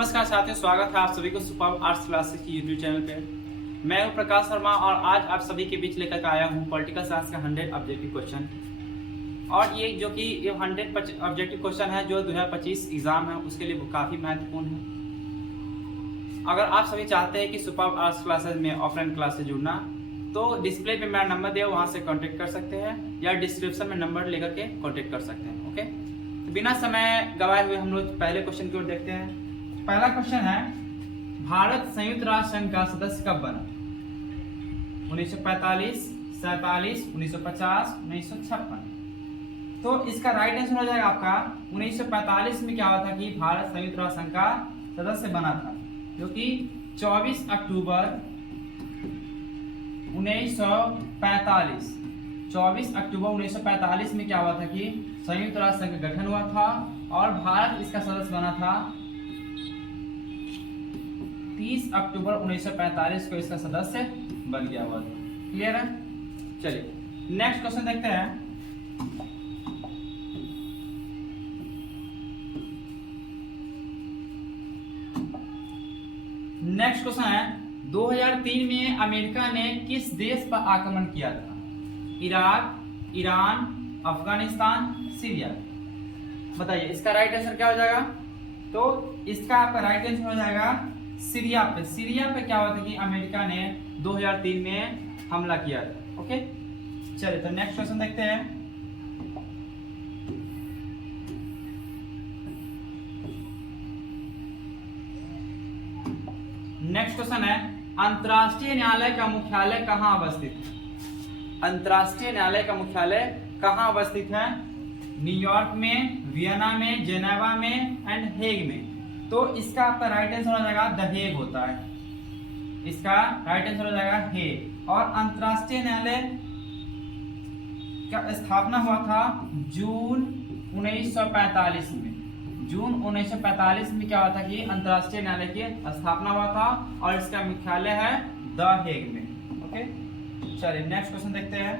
नमस्कार साथियों, स्वागत है आप सभी को सुपर आर्ट्स क्लासेस की यूट्यूब चैनल पे। मैं हूं प्रकाश शर्मा और आज आप सभी के बीच लेकर आया हूं पॉलिटिकल साइंस का 100 ऑब्जेक्टिव क्वेश्चन। और ये जो कि ये 100 ऑब्जेक्टिव क्वेश्चन है जो 2025 एग्जाम है उसके लिए काफी महत्वपूर्ण है। अगर आप सभी चाहते हैं कि सुपर आर्ट्स क्लासेस में ऑफलाइन क्लासेस जुड़ना, तो डिस्प्ले पे मेरा नंबर दिया वहां से कॉन्टेक्ट कर सकते हैं या डिस्क्रिप्शन में नंबर लेकर के कॉन्टेक्ट कर सकते हैं। ओके, तो बिना समय गवाए हुए हम लोग पहले क्वेश्चन की ओर देखते हैं। पहला क्वेश्चन है, भारत संयुक्त राष्ट्र संघ का सदस्य कब बना? 1945, 47, 1950, 1956। तो इसका राइट आंसर हो जाएगा आपका 1945 में क्या हुआ था कि भारत संयुक्त राष्ट्र संघ का सदस्य बना था, जो कि 24 अक्टूबर 1945 24 अक्टूबर 1945 में क्या हुआ था कि संयुक्त राष्ट्र संघ का गठन हुआ था और भारत इसका सदस्य बना था 30 अक्टूबर 1945 को इसका सदस्य बन गया हुआ था। क्लियर है? चलिए नेक्स्ट क्वेश्चन देखते हैं। नेक्स्ट क्वेश्चन है, 2003 में अमेरिका ने किस देश पर आक्रमण किया था? Iraq, Iran, Afghanistan, Syria. बताइए इसका राइट आंसर क्या हो जाएगा? तो इसका आपका राइट आंसर हो जाएगा सीरिया पे। सीरिया पे क्या हुआ था कि अमेरिका ने 2003 में हमला किया था। ओके, चलिए तो नेक्स्ट क्वेश्चन देखते हैं। नेक्स्ट क्वेश्चन है, अंतर्राष्ट्रीय न्यायालय का मुख्यालय कहाँ अवस्थित है? अंतर्राष्ट्रीय न्यायालय का मुख्यालय कहाँ अवस्थित है? न्यूयॉर्क में, वियना में, जेनेवा में एंड हेग में। तो इसका आपका राइट आंसर हो जाएगा द हेग होता है। इसका राइट आंसर हो जाएगा हेग। और अंतर्राष्ट्रीय न्यायालय का स्थापना हुआ था जून 1945 में। जून 1945 में क्या हुआ था कि अंतर्राष्ट्रीय न्यायालय की स्थापना हुआ था और इसका मुख्यालय है द हेग में। ओके, चलिए नेक्स्ट क्वेश्चन देखते हैं।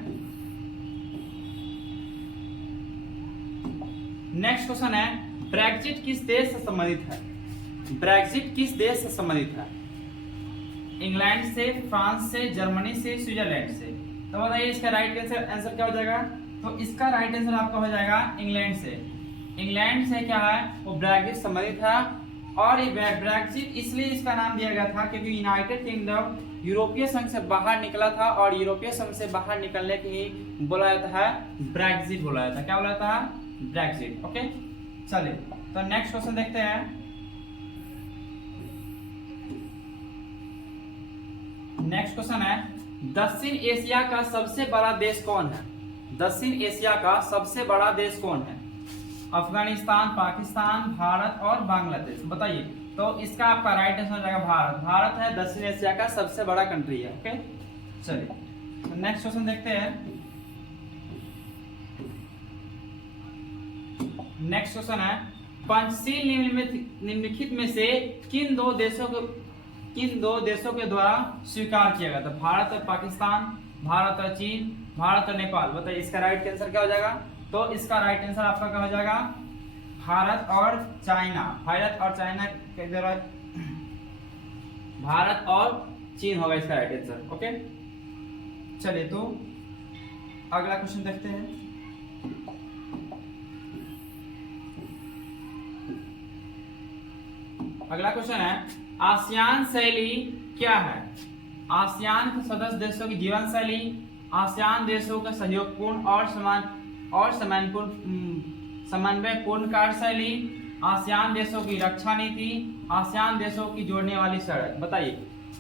नेक्स्ट क्वेश्चन है, ब्रेक्जिट किस देश से संबंधित है? ब्रेक्जिट किस देश से संबंधित है? इंग्लैंड से, फ्रांस से, जर्मनी से, स्विट्जरलैंड से। तो बताइए इसका राइट आंसर क्या हो जाएगा? तो इसका राइट आंसर आपका हो जाएगा इंग्लैंड से। इंग्लैंड से क्या है, वो ब्रेक्जिट संबंधित है। और ये ब्रेक्जिट इसलिए इसका नाम दिया गया था क्योंकि यूनाइटेड किंगडम यूरोपीय संघ से बाहर निकला था और यूरोपीय संघ से बाहर निकलने के लिए बोला जाता है ब्रेक्जिट बोला जाता है। क्या बोला जाता है? ब्रेक्जिट। ओके, चलिए तो नेक्स्ट क्वेश्चन देखते हैं। नेक्स्ट क्वेश्चन है, दक्षिण एशिया का सबसे बड़ा देश कौन है? दक्षिण एशिया का सबसे बड़ा देश कौन है? अफगानिस्तान, पाकिस्तान, भारत और बांग्लादेश। बताइए तो इसका आपका राइट आंसर हो जाएगा भारत। भारत है दक्षिण एशिया का सबसे बड़ा कंट्री है। ओके, चलिए नेक्स्ट क्वेश्चन देखते हैं। नेक्स्ट क्वेश्चन है, पंचशील निम्नलिखित में से किन दो देशों के द्वारा स्वीकार किया गया था? भारत और पाकिस्तान, भारत और चीन, भारत और नेपाल। बताइए इसका राइट आंसर क्या हो जाएगा? तो इसका राइट आंसर आपका क्या हो जाएगा? भारत और चाइना। भारत और चाइना के द्वारा भारत और चीन होगा इसका राइट आंसर। ओके, चलिए तो अगला क्वेश्चन देखते हैं। अगला क्वेश्चन है, आसियान शैली क्या है? आसियान के सदस्य देशों की जीवन शैली, आसियान देशों का सहयोगपूर्ण और समन्वयपूर्ण कार्यशैली, आसियान देशों की रक्षा नीति, आसियान देशों की जोड़ने वाली सड़क। बताइए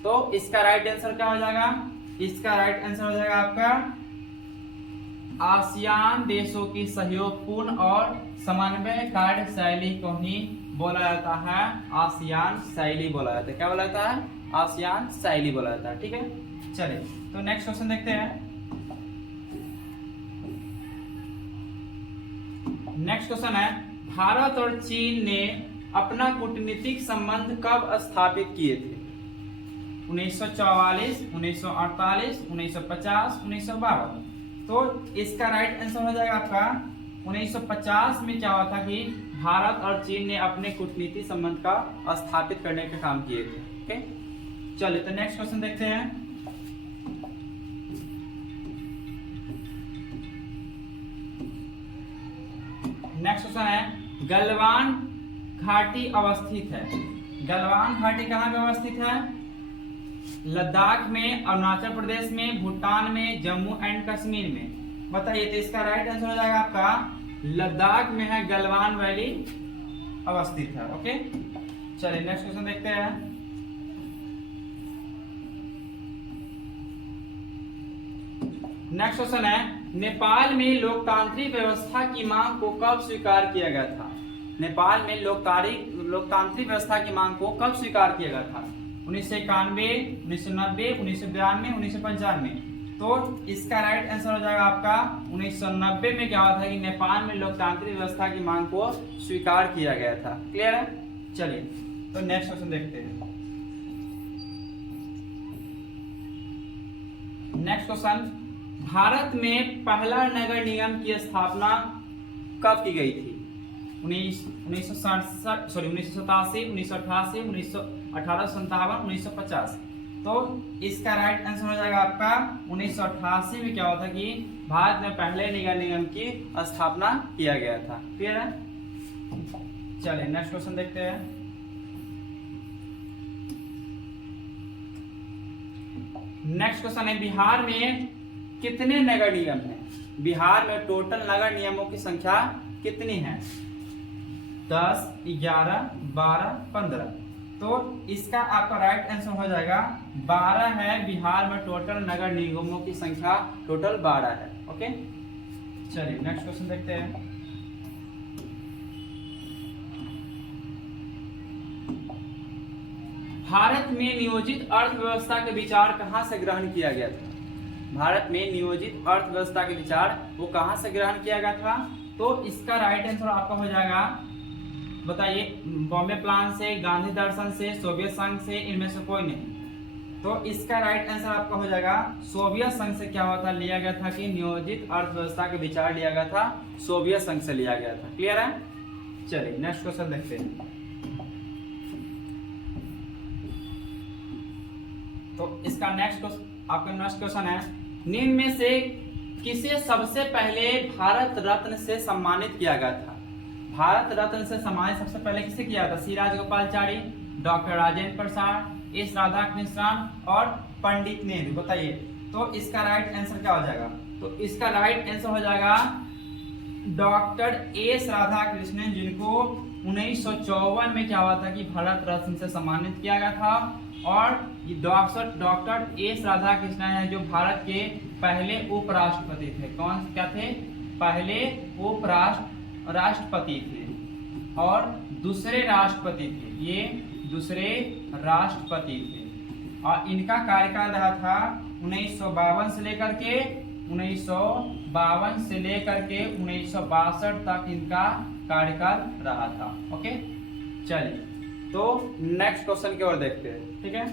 तो इसका राइट आंसर क्या हो जाएगा? इसका राइट आंसर हो जाएगा आपका आसियान देशों की सहयोगपूर्ण और समन्वय कार्यशैली को ही बोला जाता है आसियान शैली बोला जाता है। क्या बोला जाता है? आसियान शैली बोला जाता है। ठीक है, चलिए तो नेक्स्ट क्वेश्चन देखते हैं। नेक्स्ट क्वेश्चन है, भारत और चीन ने अपना कूटनीतिक संबंध कब स्थापित किए थे? 1944, 1948, 1950, 1952। तो इसका राइट आंसर हो जाएगा आपका 1950 में क्या हुआ था कि भारत और चीन ने अपने कूटनीतिक संबंध का स्थापित करने का काम किए थे। ओके, चलिए तो नेक्स्ट क्वेश्चन देखते हैं। नेक्स्ट क्वेश्चन है, गलवान घाटी अवस्थित है। गलवान घाटी कहाँ पे अवस्थित है? लद्दाख में, अरुणाचल प्रदेश में, भूटान में, जम्मू एंड कश्मीर में। बताइए, तो इसका राइट आंसर हो जाएगा आपका लद्दाख में है, गलवान वैली अवस्थित है। ओके, चलिए नेक्स्ट क्वेश्चन देखते हैं। नेक्स्ट क्वेश्चन है, नेपाल में लोकतांत्रिक व्यवस्था की मांग को कब स्वीकार किया गया था? नेपाल में लोकतांत्रिक व्यवस्था की मांग को कब स्वीकार किया गया था? 1991, 1990, 1992, 1995। तो इसका राइट आंसर हो जाएगा आपका 1990 में। क्या हुआ था कि नेपाल में लोकतांत्रिक व्यवस्था की मांग को स्वीकार किया गया था। क्लियर है? चलिए तो नेक्स्ट क्वेश्चन देखते हैं। नेक्स्ट क्वेश्चन, भारत में पहला नगर निगम की स्थापना कब की गई थी? 1987, 1988, 1857, 1950। तो इसका राइट आंसर हो जाएगा आपका 1988 में। क्या हुआ था कि भारत में पहले नगर निगम की स्थापना किया गया था। क्लियर है? चलिए नेक्स्ट क्वेश्चन देखते हैं। नेक्स्ट क्वेश्चन है, बिहार में कितने नगर निगम हैं? बिहार में टोटल नगर निगमों की संख्या कितनी है? 10, 11, 12, 15। तो इसका आपका राइट आंसर हो जाएगा 12 है। बिहार में टोटल नगर निगमों की संख्या टोटल 12 है। ओके, चलिए नेक्स्ट क्वेश्चन देखते हैं। भारत में नियोजित अर्थव्यवस्था का विचार कहां से ग्रहण किया गया था? भारत में नियोजित अर्थव्यवस्था के विचार वो कहां से ग्रहण किया गया था? तो इसका राइट आंसर आपका हो जाएगा, बताइए, बॉम्बे प्लान से, गांधी दर्शन से, सोवियत संघ से, इनमें से कोई नहीं। तो इसका राइट आंसर आपका हो जाएगा सोवियत संघ से। क्या हुआ था? लिया गया था कि नियोजित अर्थव्यवस्था के विचार लिया गया था, सोवियत संघ से लिया गया था। क्लियर है? चलिए नेक्स्ट क्वेश्चन देखते हैं। तो इसका आपका नेक्स्ट क्वेश्चन है, निम्न में से किसे सबसे पहले भारत रत्न से सम्मानित किया गया था? भारत रत्न से सम्मानित सबसे पहले किसे किया था? सी राजगोपालाचारी, डॉक्टर राजेंद्र प्रसाद, एस राधाकृष्णन और पंडित नेहरू। बताइए, तो इसका राइट आंसर क्या हो जाएगा? तो इसका राइट आंसर हो जाएगा डॉक्टर एस राधाकृष्णन, जिनको 1954 में क्या हुआ था कि भारत रत्न से सम्मानित किया गया था। और ये डॉक्टर एस राधाकृष्णन है जो भारत के पहले उपराष्ट्रपति थे। कौन क्या थे? पहले राष्ट्रपति थे और दूसरे राष्ट्रपति थे। ये दूसरे राष्ट्रपति थे और इनका कार्यकाल रहा था 1952 से लेकर के 1962 तक इनका कार्यकाल रहा था। ओके, चलिए तो नेक्स्ट क्वेश्चन की ओर देखते हैं। ठीक है,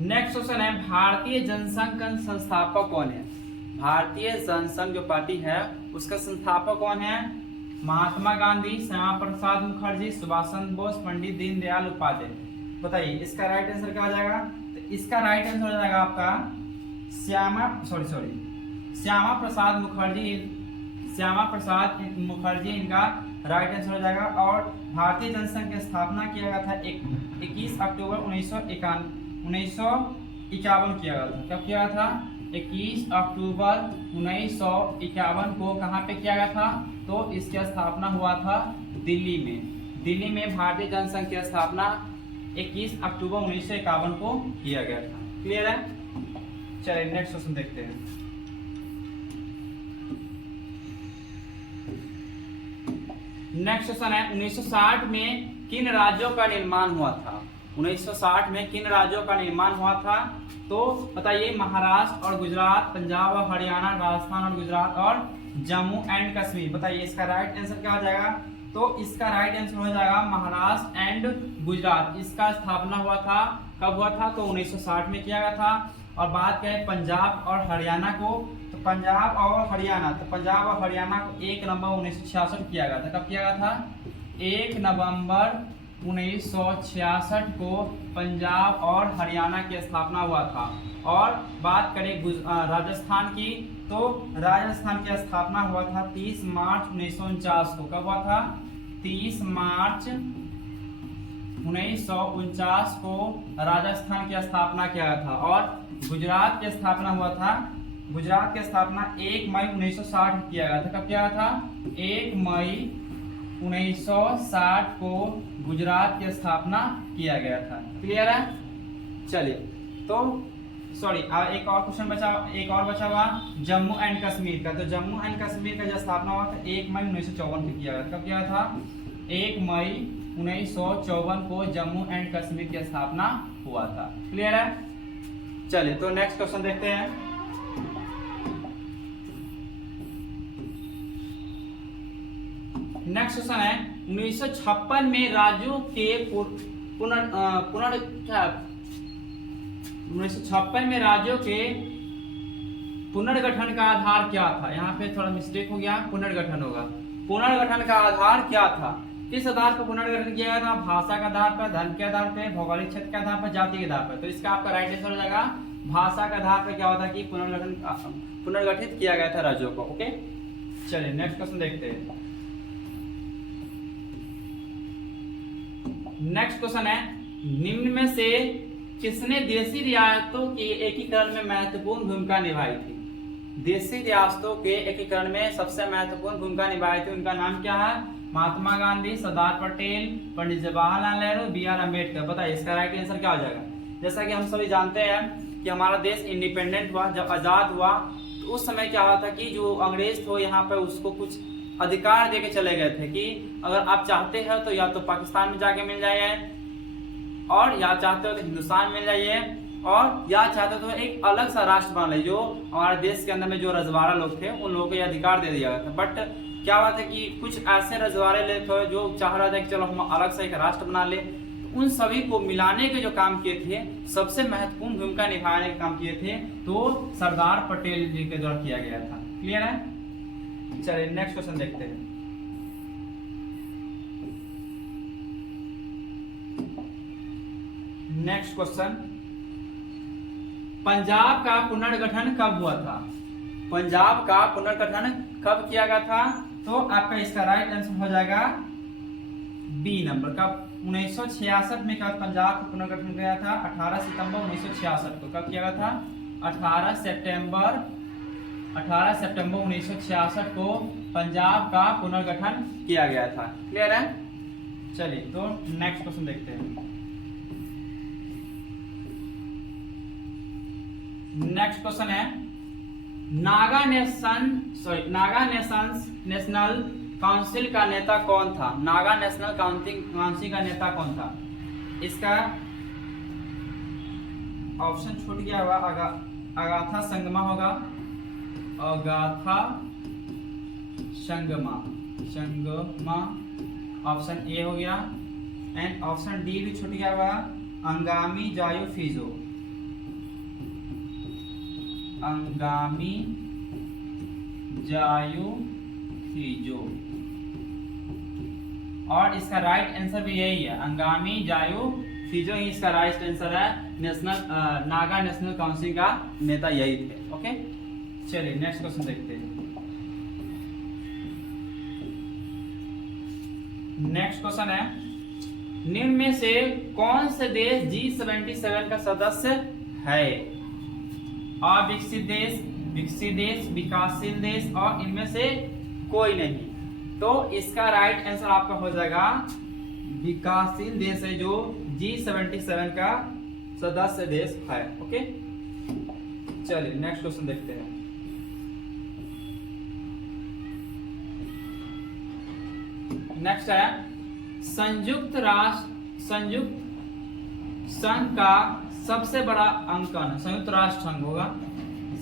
नेक्स्ट क्वेश्चन है, भारतीय जनसंघ का संस्थापक कौन है? भारतीय जनसंघ जो पार्टी है उसका संस्थापक कौन है? महात्मा गांधी, श्यामा प्रसाद मुखर्जी, सुभाष चंद्र बोस, पंडित दीनदयाल उपाध्याय। बताइए इसका राइट आंसर क्या हो जाएगा? तो इसका राइट आंसर हो जाएगा आपका श्यामा प्रसाद मुखर्जी इनका राइट आंसर हो जाएगा। और भारतीय जनसंघ की स्थापना किया गया था 21 अक्टूबर 1951 किया गया था। कब किया था? 21 अक्टूबर 1951 को कहाँ पे किया गया था? तो इसकी स्थापना हुआ था दिल्ली में। दिल्ली में भारतीय जनसंघ की स्थापना 21 अक्टूबर 1951 को किया गया था। क्लियर है? चलिए नेक्स्ट क्वेश्चन देखते हैं। नेक्स्ट क्वेश्चन है, 1960 में किन राज्यों का निर्माण हुआ था? 1960 में किन राज्यों का निर्माण हुआ था? तो बताइए, महाराष्ट्र और गुजरात, पंजाब और हरियाणा, राजस्थान और गुजरात और जम्मू एंड कश्मीर। बताइए इसका राइट आंसर क्या हो जाएगा? तो इसका राइट आंसर हो जाएगा महाराष्ट्र एंड गुजरात। इसका स्थापना हुआ था, कब हुआ था? तो 1960 में किया गया था। और बात करें पंजाब और हरियाणा को, तो पंजाब और हरियाणा, तो पंजाब और हरियाणा को 1 नवंबर 1966 किया गया था। कब किया गया था? 1 नवंबर 1966 को पंजाब और हरियाणा की स्थापना हुआ था। और बात करें राजस्थान की, तो राजस्थान की स्थापना हुआ था 30 मार्च 1949 को। कब हुआ था? 30 मार्च 1949 को राजस्थान की स्थापना किया गया था। और गुजरात की स्थापना हुआ था, गुजरात की स्थापना 1 मई 1960 में किया गया था। कब किया गया था? 1 मई 1960 को गुजरात की स्थापना किया गया था। क्लियर है? चलिए, तो सॉरी एक और क्वेश्चन बचा, एक और बचा हुआ जम्मू एंड कश्मीर का। तो जम्मू एंड कश्मीर का जो स्थापना हुआ था 1 मई 1954 में किया गया। कब किया था? 1 मई 1954 को जम्मू एंड कश्मीर की स्थापना हुआ था। क्लियर है? चलिए, तो नेक्स्ट क्वेश्चन देखते हैं। नेक्स्ट क्वेश्चन है 1956 में राज्यों के 1956 में राज्यों के पुनर्गठन का आधार क्या था? यहाँ पे थोड़ा मिस्टेक हो गया, पुनर्गठन होगा। पुनर्गठन का आधार क्या था? किस आधार पर पुनर्गठन किया गया था? भाषा के आधार पर, धर्म के आधार पर, भौगोलिक क्षेत्र के आधार पर, जाति के आधार पर। तो इसका आपका राइट आंसर हो जाएगा भाषा के आधार पर क्या होता है कि पुनर्गठित किया गया था राज्यों को। ओके, चलिए नेक्स्ट क्वेश्चन देखते हैं। नेक्स्ट क्वेश्चन है निम्न में से किसने देशी रियासतों के एकीकरण में महत्वपूर्ण भूमिका निभाई थी? देशी रियासतों के एकीकरण में सबसे महत्वपूर्ण भूमिका निभाई थी, उनका नाम क्या है? महात्मा गांधी, सरदार पटेल, पंडित जवाहरलाल नेहरू, B.R. अम्बेडकर। बताइए इसका राइट आंसर क्या हो जाएगा? जैसा कि हम सभी जानते हैं कि हमारा देश इंडिपेंडेंट हुआ, जब आजाद हुआ तो उस समय क्या हुआ था कि जो अंग्रेज थे यहाँ पे उसको कुछ अधिकार देके चले गए थे कि अगर आप चाहते हैं तो या तो पाकिस्तान में जाके मिल जाइए, और या चाहते हो तो हिंदुस्तान मिल जाइए, और या चाहते हो तो एक अलग सा राष्ट्र बना लीजिए। जो हमारे देश के अंदर में जो रजवाड़ा लोग थे उन लोगों को यह अधिकार दे दिया गया था। बट क्या हुआ था कि कुछ ऐसे रजवाड़े लोग थे जो चाह रहे थे कि चलो हम अलग से एक राष्ट्र बना ले। तो उन सभी को मिलाने के जो काम किए थे, सबसे महत्वपूर्ण भूमिका निभाने के काम किए थे, तो सरदार पटेल जी के द्वारा किया गया था। क्लियर है? चलिए नेक्स्ट क्वेश्चन देखते हैं। नेक्स्ट क्वेश्चन, पंजाब का पुनर्गठन कब हुआ था? पंजाब का पुनर्गठन कब किया गया था? तो आपका इसका राइट आंसर हो जाएगा बी नंबर। कब? 1966 में कब पंजाब का पुनर्गठन किया था? 18 सितंबर 1966 को। कब किया गया था? 18 सितंबर 1966 को पंजाब का पुनर्गठन किया गया था। क्लियर है? चलिए, तो नेक्स्ट क्वेश्चन देखते हैं। नेक्स्ट क्वेश्चन है नागा नेशनल काउंसिल का नेता कौन था? नागा नेशनल काउंसिल का नेता कौन था? इसका ऑप्शन छूट गया हुआ, अगाथा संगमा होगा, अगाथा संगमा ऑप्शन ए हो गया, एंड ऑप्शन डी भी छूट गया हुआ, अंगामी जायो फिजो, अंगामी जायो फिजो। और इसका राइट आंसर भी यही है, अंगामी जायो फिजो ही इसका राइट आंसर है। नागा नेशनल काउंसिल का नेता यही थे। ओके, चलिए नेक्स्ट क्वेश्चन देखते हैं। नेक्स्ट क्वेश्चन है निम्न में से कौन से देश G77 का सदस्य है? अविकसित देश, विकसित देश, विकासशील देश, और इनमें से कोई नहीं। तो इसका राइट आंसर आपका हो जाएगा विकासशील देश है, जो G77 का सदस्य देश है। ओके, चलिए नेक्स्ट क्वेश्चन देखते हैं। नेक्स्ट है संयुक्त संघ का सबसे बड़ा अंग कौन है? संयुक्त राष्ट्र संघ होगा,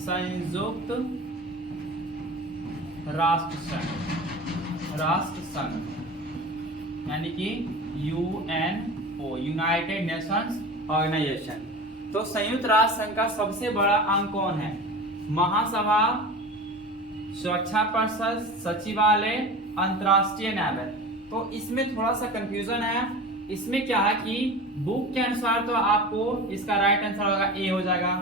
संयुक्त राष्ट्र संघ यानी कि UNO, यूनाइटेड नेशंस ऑर्गेनाइजेशन। तो संयुक्त राष्ट्र संघ का सबसे बड़ा अंग कौन है? महासभा, सुरक्षा परिषद, सचिवालय, अंतर्राष्ट्रीय न्यायालय। तो इसमें थोड़ा सा कंफ्यूजन है। इसमें क्या है कि बुक के अनुसार तो आपको इसका राइट आंसर होगा ए हो जाएगा,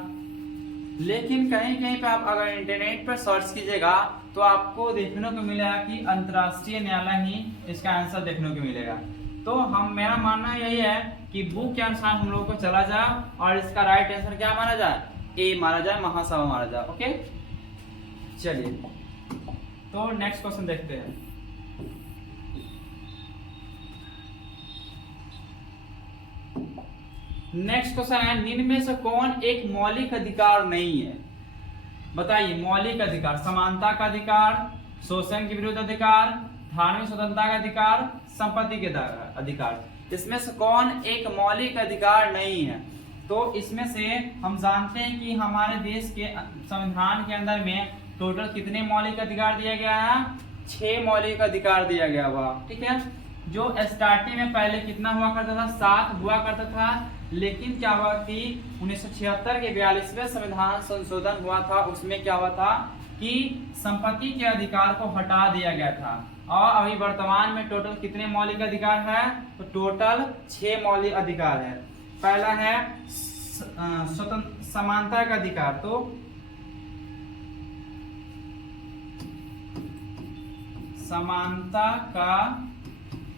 लेकिन कहीं कहीं पे आप अगर इंटरनेट पर सर्च कीजिएगा तो आपको देखने को मिलेगा कि अंतर्राष्ट्रीय न्यायालय ही इसका आंसर देखने को मिलेगा। तो मेरा मानना यही है कि बुक के अनुसार हम लोग को चला जाए और इसका राइट आंसर क्या माना जाए, ए माना जाए, महासभा माना जाए। ओके, चलिए तो नेक्स्ट क्वेश्चन देखते हैं। नेक्स्ट क्वेश्चन है, निम्न में से कौन एक मौलिक अधिकार नहीं है? बताइए। मौलिक अधिकार, समानता का अधिकार, शोषण के विरुद्ध अधिकार, धार्मिक स्वतंत्रता का अधिकार, संपत्ति के अधिकार। इसमें से कौन एक मौलिक अधिकार नहीं है? तो इसमें से हम जानते हैं कि हमारे देश के संविधान के अंदर में टोटल कितने मौलिक अधिकार दिया गया है? 6 मौलिक अधिकार दिया गया हुआ। ठीक है, जो स्टार्टिंग में पहले कितना हुआ करता था? 7 हुआ करता था, लेकिन क्या हुआ कि 1976 के 42वें संविधान संशोधन हुआ था, उसमें क्या हुआ था कि संपत्ति के अधिकार को हटा दिया गया था। और अभी वर्तमान में टोटल कितने मौलिक अधिकार है? तो टोटल 6 मौलिक अधिकार है। पहला है समानता का अधिकार। तो समानता का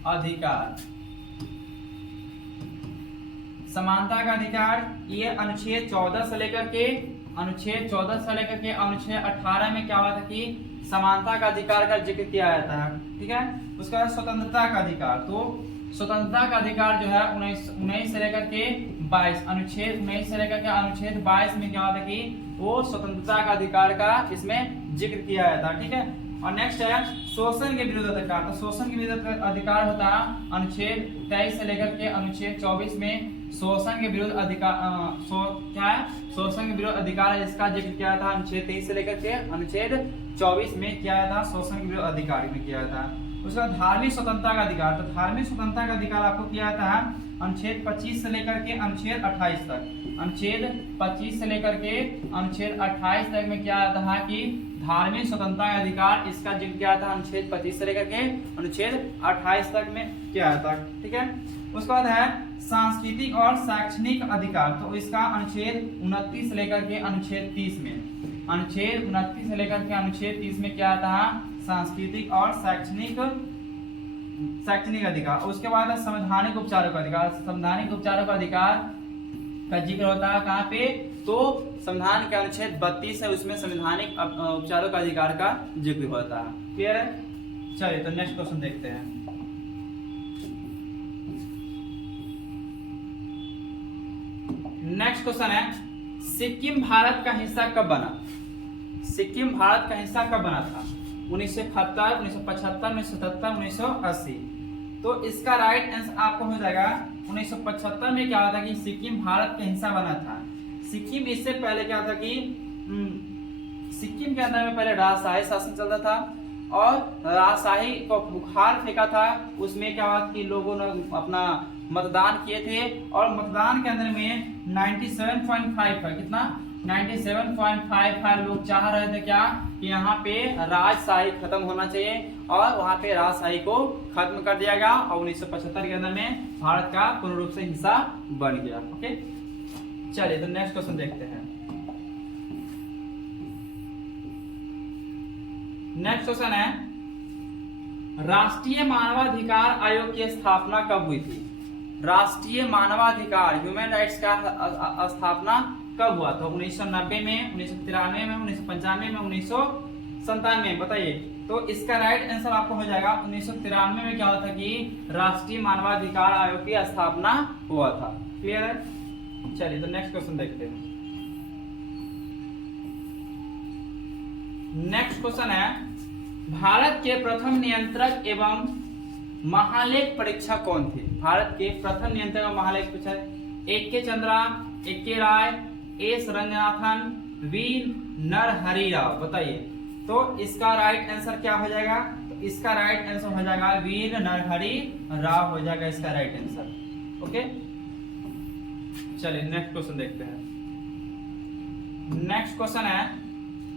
अधिकार, समानता का अधिकार ये अनुच्छेद 14 से लेकर के अनुच्छेद 18 में क्या हुआ था कि समानता का अधिकार का जिक्र किया जाता है। ठीक है, उसके बाद स्वतंत्रता का अधिकार। तो स्वतंत्रता का अधिकार जो है 19 से लेकर के 22, अनुच्छेद 19 से लेकर के अनुच्छेद 22 में क्या होता है कि वो स्वतंत्रता का अधिकार का इसमें जिक्र किया जाता है। ठीक है, और नेक्स्ट है शोषण के विरुद्ध अधिकार। तो शोषण के विरुद्ध अधिकार होता है अनुच्छेद 23 से लेकर के अनुच्छेद 24 में शोषण के विरुद्ध अधिकार क्या है? शोषण के विरुद्ध अधिकार, इसका जिक्र किया था अनुच्छेद 23 से लेकर के अनुच्छेद 24 में किया था, शोषण के विरुद्ध अधिकार में किया था। उसके बाद धार्मिक स्वतंत्रता का अधिकार। तो धार्मिक स्वतंत्रता का अधिकार आपको किया जाता है अनुच्छेद 25 से लेकर के अनुच्छेद 28 तक। अनुच्छेद 25 से लेकर के अनुच्छेद 28 तक में क्या आता है कि धार्मिक स्वतंत्रता का अधिकार, इसका जिक्र किया था अनुच्छेद 25 से लेकर के अनुच्छेद 28 तक में किया था। ठीक है, उसके बाद है सांस्कृतिक और शैक्षणिक अधिकार। तो इसका अनुच्छेद 29 से लेकर के अनुच्छेद 30 में, अनुच्छेद 29 से लेकर के अनुच्छेद 30 में क्या आता है? सांस्कृतिक और शैक्षणिक अधिकार। उसके बाद है संवैधानिक उपचारों का अधिकार। संवैधानिक उपचारों का अधिकार का जिक्र होता है कहाँ पे? तो संविधान के अनुच्छेद 32 है, उसमें संवैधानिक उपचारों का अधिकार का जिक्र होता है। क्लियर है? चलिए तो नेक्स्ट क्वेश्चन देखते हैं। नेक्स्ट क्वेश्चन है, सिक्किम भारत का हिस्सा कब बना? सिक्किम भारत का हिस्सा कब बना था? 1971, 1975, 1977, 1980। तो इसका राइट आंसर आपको हो जाएगा 1975 में क्या हुआ था कि सिक्किम भारत का हिस्सा बना था। सिक्किम इससे पहले क्या था कि सिक्किम के अंदर में पहले राजशाही शासन चलता था और राजशाही को बुखार फेंका था। उसमें क्या हुआ कि लोगों ने अपना मतदान किए थे और मतदान के अंदर में 97.5 है, कितना 97.55 लोग चाह रहे थे क्या कि यहाँ पे राजशाही खत्म होना चाहिए और वहाँ पे राजशाही को खत्म कर दिया गया और 1975 के अंदर में भारत का पूर्ण रूप से हिस्सा बन गया। ओके, चलिए तो नेक्स्ट क्वेश्चन देखते हैं। नेक्स्ट क्वेश्चन है, राष्ट्रीय मानवाधिकार आयोग की स्थापना कब हुई थी? राष्ट्रीय मानवाधिकार ह्यूमन राइट्स का स्थापना कब हुआ था? 1990 में, 1993 में, 1995 में, 1997 में? बताइए। तो इसका राइट आंसर आपको हो जाएगा 1993 में क्या हुआ था कि राष्ट्रीय मानवाधिकार आयोग की स्थापना हुआ था। क्लियर है? चलिए तो नेक्स्ट क्वेश्चन देखते हैं। नेक्स्ट क्वेश्चन है, भारत के प्रथम नियंत्रक एवं महालेख परीक्षक कौन थे? भारत के प्रथम नियंत्रक एवं महालेख परीक्षक A.K. चंद्रा, A.K. राय, एस रंगनाथन, वीर नरहरि राव। बताइए। तो इसका राइट आंसर क्या हो जाएगा? तो इसका राइट आंसर हो जाएगा वीर नरहरि राव हो जाएगा इसका राइट आंसर। ओके, चलिए नेक्स्ट क्वेश्चन देखते हैं। नेक्स्ट क्वेश्चन है,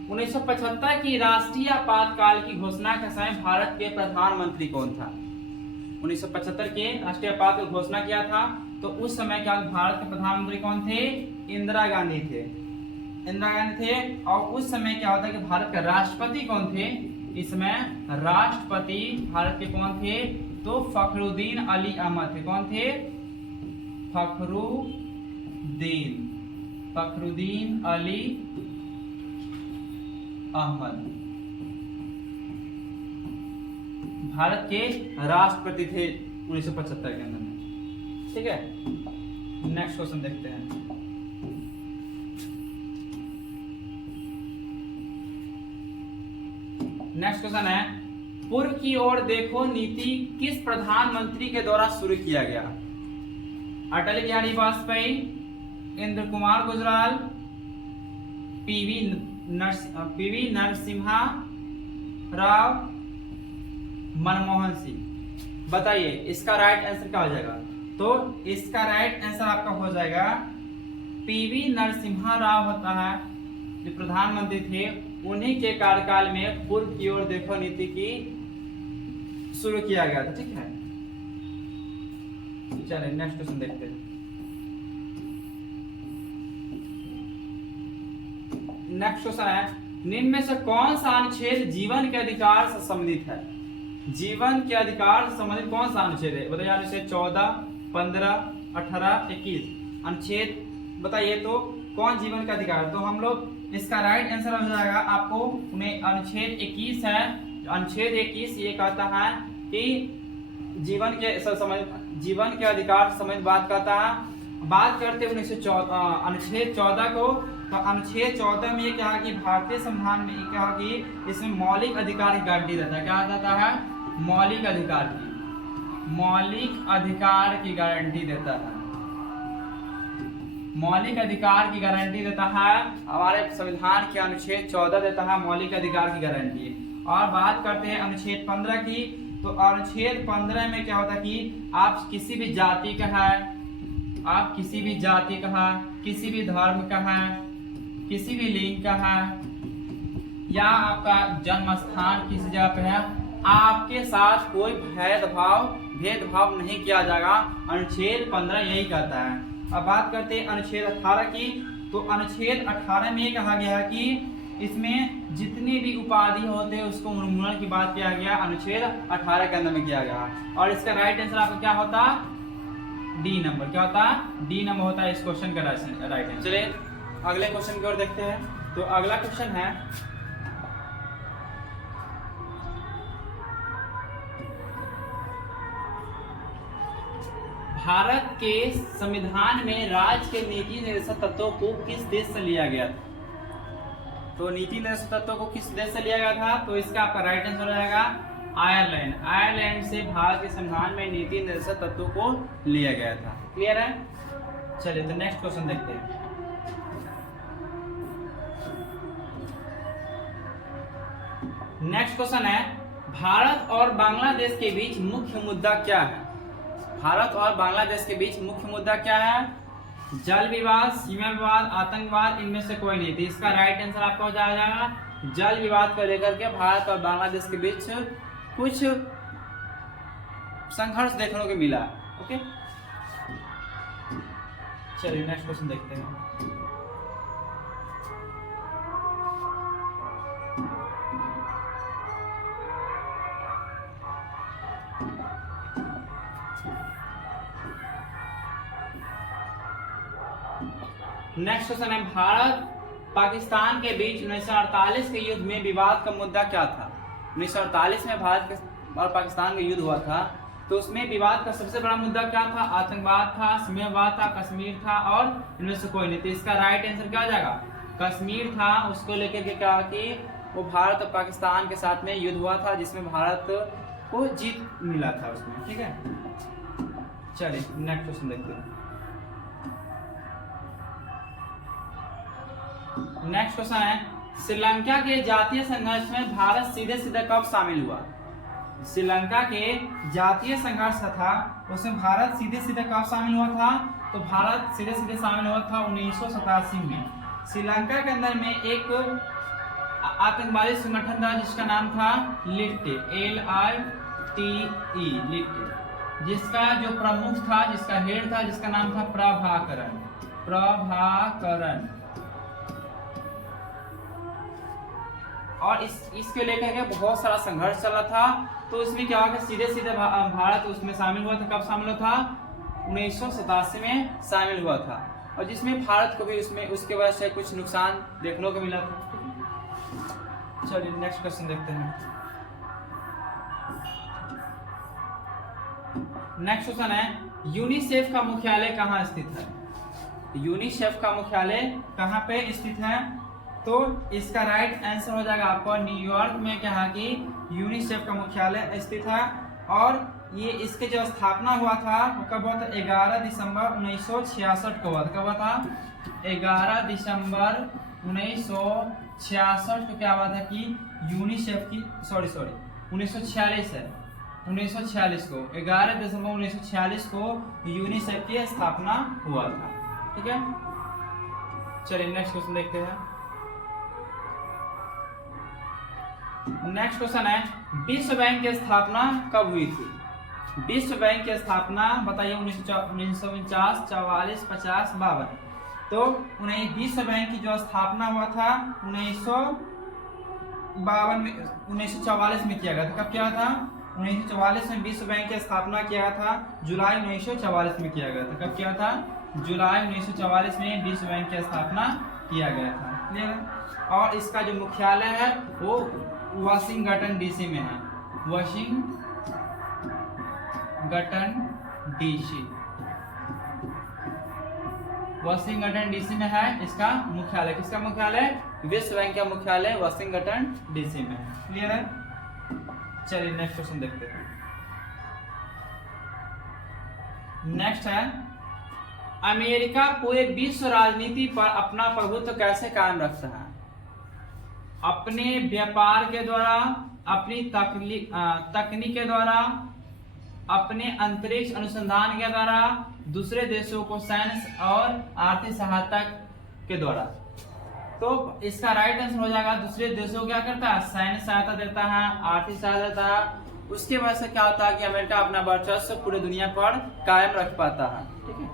1975 की राष्ट्रीय आपातकाल की घोषणा के समय भारत के प्रधानमंत्री कौन था? 1975 के राष्ट्रीय आपातकाल की घोषणा किया था, तो उस समय क्या भारत के प्रधानमंत्री कौन थे? इंदिरा गांधी थे। इंदिरा गांधी थे। और उस समय क्या होता है कि भारत के राष्ट्रपति कौन थे? इसमें राष्ट्रपति भारत के कौन थे? तो फखरुद्दीन अली अहमद थे। कौन थे? फखरुद्दीन अली अहमद भारत के राष्ट्रपति थे 1975 के अंदर में। ठीक है, नेक्स्ट क्वेश्चन देखते हैं। नेक्स्ट क्वेश्चन है, पूर्व की ओर देखो नीति किस प्रधानमंत्री के द्वारा शुरू किया गया? अटल बिहारी वाजपेयी, इंद्र कुमार गुजराल, पीवी नरसिम्हा राव, मनमोहन सिंह। बताइए इसका राइट आंसर क्या हो जाएगा? तो इसका राइट आंसर आपका हो जाएगा पीवी नरसिम्हा राव होता है, जो प्रधानमंत्री थे। उन्हीं के कार्यकाल में पूर्व की ओर देखो नीति की शुरू किया गया था। ठीक है, चलिए नेक्स्ट क्वेश्चन देखते हैं। नेक्स्ट क्वेश्चन है, निम्न में से कौन सा अनुच्छेद जीवन के अधिकार से संबंधित है? जीवन के अधिकार से संबंधित कौन सा अनुच्छेद है? बताइए, अनुच्छेद 14, 15, 18, 21 अनुच्छेद बताइए। तो कौन जीवन का अधिकार? तो हम लोग इसका राइट आंसर हो जाएगा आपको में अनुच्छेद 21 है। अनुच्छेद 21 ये कहता है कि जीवन के अधिकार से संबंधित बात करता है। बात करते हैं अनुच्छेद 14 को, तो अनुच्छेद 14 में ये क्या है कि भारतीय संविधान में क्या है कि इसमें मौलिक अधिकार की गारंटी देता है। क्या देता है? मौलिक अधिकार की गारंटी देता है। मौलिक अधिकार की गारंटी देता है। हमारे संविधान के अनुच्छेद 14 देता है मौलिक अधिकार की गारंटी। और बात करते हैं अनुच्छेद 15 की, तो अनुच्छेद 15 में क्या होता है कि आप किसी भी जाति का है, किसी भी धर्म का है, किसी भी लिंग का है, या आपका जन्म स्थान किसी जगह पे है, आपके साथ कोई भेदभाव नहीं किया जाएगा। अनुच्छेद 15 यही कहता है। अब बात करते हैं अनुच्छेद 18 की, तो अनुच्छेद 18 में कहा गया है कि इसमें जितनी भी उपाधि होते हैं उसको उन्मूलन की बात किया गया, अनुच्छेद 18 के अंदर में किया गया। और इसका राइट आंसर आपका क्या होता? D number. क्या होता? डी नंबर होता है इस क्वेश्चन का राइट आंसर। चलिए अगले क्वेश्चन की ओर देखते हैं। तो अगला क्वेश्चन है, भारत के संविधान में राज्य के नीति निर्देशक तत्वों को किस देश से लिया गया था? तो नीति निर्देशक तत्वों को किस देश से लिया गया था? तो इसका आपका राइट आंसर हो जाएगा आयरलैंड। आयरलैंड से भारत के संविधान में नीति निर्देशक तत्वों को लिया गया था। क्लियर है? चलिए तो नेक्स्ट क्वेश्चन देखते हैं। नेक्स्ट क्वेश्चन है, भारत और बांग्लादेश के बीच मुख्य मुद्दा क्या है? भारत और बांग्लादेश के बीच मुख्य मुद्दा क्या है? जल विवाद, सीमा विवाद, आतंकवाद, इनमें से कोई नहीं। तो इसका राइट आंसर आपका हो जाएगा जल विवाद को लेकर के भारत और बांग्लादेश के बीच कुछ संघर्ष देखने को मिला। ओके, चलिए नेक्स्ट क्वेश्चन देखते हैं। नेक्स्ट क्वेश्चन है, भारत पाकिस्तान के बीच 1948 के युद्ध में विवाद का मुद्दा क्या था? 1948 में भारत और पाकिस्तान का युद्ध हुआ था, तो उसमें विवाद का सबसे बड़ा मुद्दा क्या था? आतंकवाद था, सीमा विवाद था, कश्मीर था, और इनमें से कोई नहीं। तो इसका राइट आंसर क्या हो जाएगा? कश्मीर था। उसको लेकर के क्या कि वो भारत और पाकिस्तान के साथ में युद्ध हुआ था, जिसमें भारत को जीत मिला था उसमें। ठीक है, चलिए नेक्स्ट क्वेश्चन देखते हैं। नेक्स्ट क्वेश्चन है, श्रीलंका के जातीय संघर्ष में भारत सीधे सीधे कब शामिल हुआ? श्रीलंका के जातीय संघर्ष था, उसमें भारत सीधे सीधे कब शामिल हुआ था? तो भारत सीधे सीधे शामिल हुआ था 1987 में। श्रीलंका के अंदर में एक आतंकवादी संगठन था जिसका नाम था लिट्टे, LITE, लिट्टे, जिसका जो प्रमुख था, जिसका हेड था, जिसका नाम था प्रभाकरण। और इसके लेकर के बहुत सारा संघर्ष चला था। तो इसमें क्या हुआ कि सीधे सीधे भारत उसमें शामिल हुआ था। कब शामिल हुआ था? 1987 में शामिल हुआ था, और जिसमें भारत को भी उसमें उसके वजह से कुछ नुकसान देखने को मिला था। चलिए नेक्स्ट क्वेश्चन देखते हैं। नेक्स्ट क्वेश्चन है यूनिसेफ का मुख्यालय कहाँ स्थित है? यूनिसेफ का मुख्यालय कहाँ पे स्थित है? तो इसका राइट आंसर हो जाएगा आपको न्यूयॉर्क में क्या है कि यूनिसेफ का मुख्यालय स्थित है। और ये इसके जो स्थापना हुआ था वो कब हुआ था? 11 दिसंबर 1966 को हुआ था। कब हुआ था? 11 दिसंबर 1966 को क्या हुआ था कि यूनिसेफ की 1946 है, 1946 को 11 दिसंबर 1946 को यूनिसेफ की स्थापना हुआ था। ठीक है, चलिए नेक्स्ट क्वेश्चन देखते हैं। नेक्स्ट क्वेश्चन है विश्व बैंक की स्थापना कब हुई थी? विश्व बैंक की स्थापना बताइए। 1949, 44, 50, 52। तो विश्व बैंक की जो स्थापना हुआ था 1952 में, 1944 में किया गया था। कब किया था? 1944 में विश्व बैंक की स्थापना किया था। जुलाई 1944 में किया गया था। कब किया था? जुलाई 1944 में विश्व बैंक की स्थापना किया गया था। क्लियर है? और इसका जो मुख्यालय है वो वाशिंगटन डीसी में है। वाशिंगटन डीसी में है इसका मुख्यालय। किसका मुख्यालय? विश्व बैंक का मुख्यालय वाशिंगटन डीसी में है। क्लियर है? चलिए नेक्स्ट क्वेश्चन देखते हैं। नेक्स्ट है अमेरिका पूरे विश्व राजनीति पर अपना प्रभुत्व कैसे कायम रखता है? अपने व्यापार के द्वारा, अपनी तकनीक के द्वारा, अपने अंतरिक्ष अनुसंधान के द्वारा, दूसरे देशों को सैन्य और आर्थिक सहायता के द्वारा। तो इसका राइट आंसर हो जाएगा दूसरे देशों को क्या करता है? सैन्य सहायता देता है, आर्थिक सहायता देता है। उसके वजह से क्या होता है कि अमेरिका अपना वर्चस्व पूरे दुनिया पर कायम रख पाता है। ठीक है,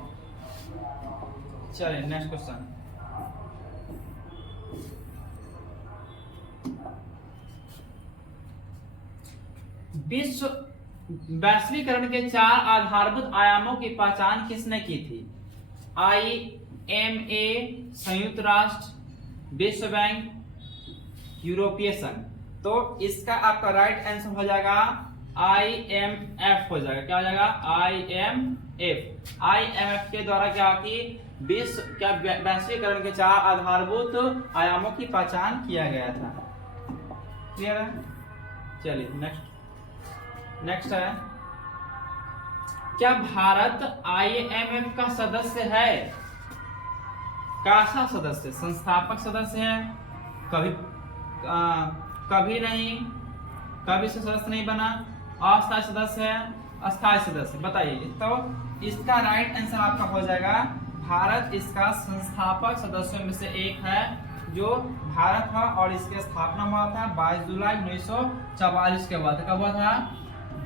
चलिए नेक्स्ट क्वेश्चन। विश्व वैश्वीकरण के 4 आधारभूत आयामों की पहचान किसने की थी? IMA, संयुक्त राष्ट्र, विश्व बैंक, यूरोपीय संघ। तो इसका आपका राइट आंसर हो जाएगा IMF हो जाएगा। क्या हो जाएगा? IMF के द्वारा क्या कि विश्व क्या वैश्वीकरण के 4 आधारभूत आयामों की पहचान किया गया था। क्लियर है? चलिए नेक्स्ट है क्या भारत IMF का सदस्य है? कैसा सदस्य? संस्थापक सदस्य है? कभी नहीं, कभी से सदस्य नहीं बना, अस्थायी सदस्य है, अस्थायी सदस्य। बताइए। तो इसका राइट आंसर आपका हो जाएगा भारत इसका संस्थापक सदस्यों में से एक है, जो भारत था। और इसकी स्थापना हुआ था 22 जुलाई 1944 के बाद। कब हुआ था?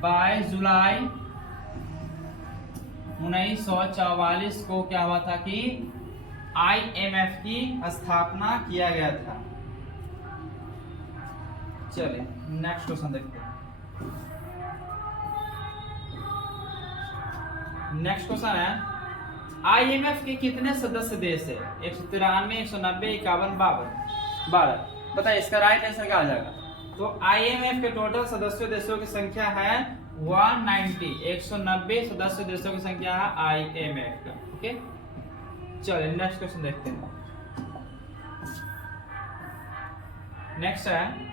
22 जुलाई 1944 को क्या हुआ था कि IMF की स्थापना किया गया था। चलिए नेक्स्ट क्वेश्चन देखते हैं। नेक्स्ट क्वेश्चन है IMF के कितने सदस्य देश है? 193, 190, 51, 52। बताइए इसका राइट आंसर क्या आ जाएगा? तो IMF के टोटल सदस्य देशों की संख्या है 190। 190 सदस्य देशों की संख्या है IMF का। ओके, चलिए नेक्स्ट क्वेश्चन देखते हैं। नेक्स्ट है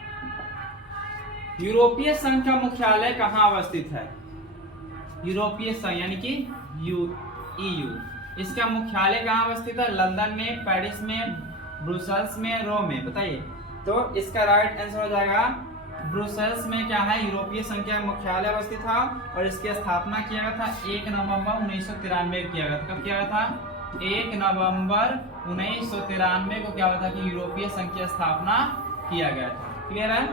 यूरोपीय संघ का मुख्यालय कहाँ अवस्थित है? यूरोपीय संघ यानी कि EU, इसका मुख्यालय कहाँ अवस्थित है? लंदन में, पेरिस में, ब्रुसेल्स में, रोम में। बताइए। तो इसका राइट आंसर हो जाएगा ब्रुसेल्स में क्या है? यूरोपीय संघ का मुख्यालय अवस्थित था। और इसकी स्थापना किया गया था 1 नवंबर 1993 को किया गया था। कब किया गया था? 1 नवंबर 1993 को क्या हुआ था कि यूरोपीय संघ की स्थापना किया गया था। क्लियर है?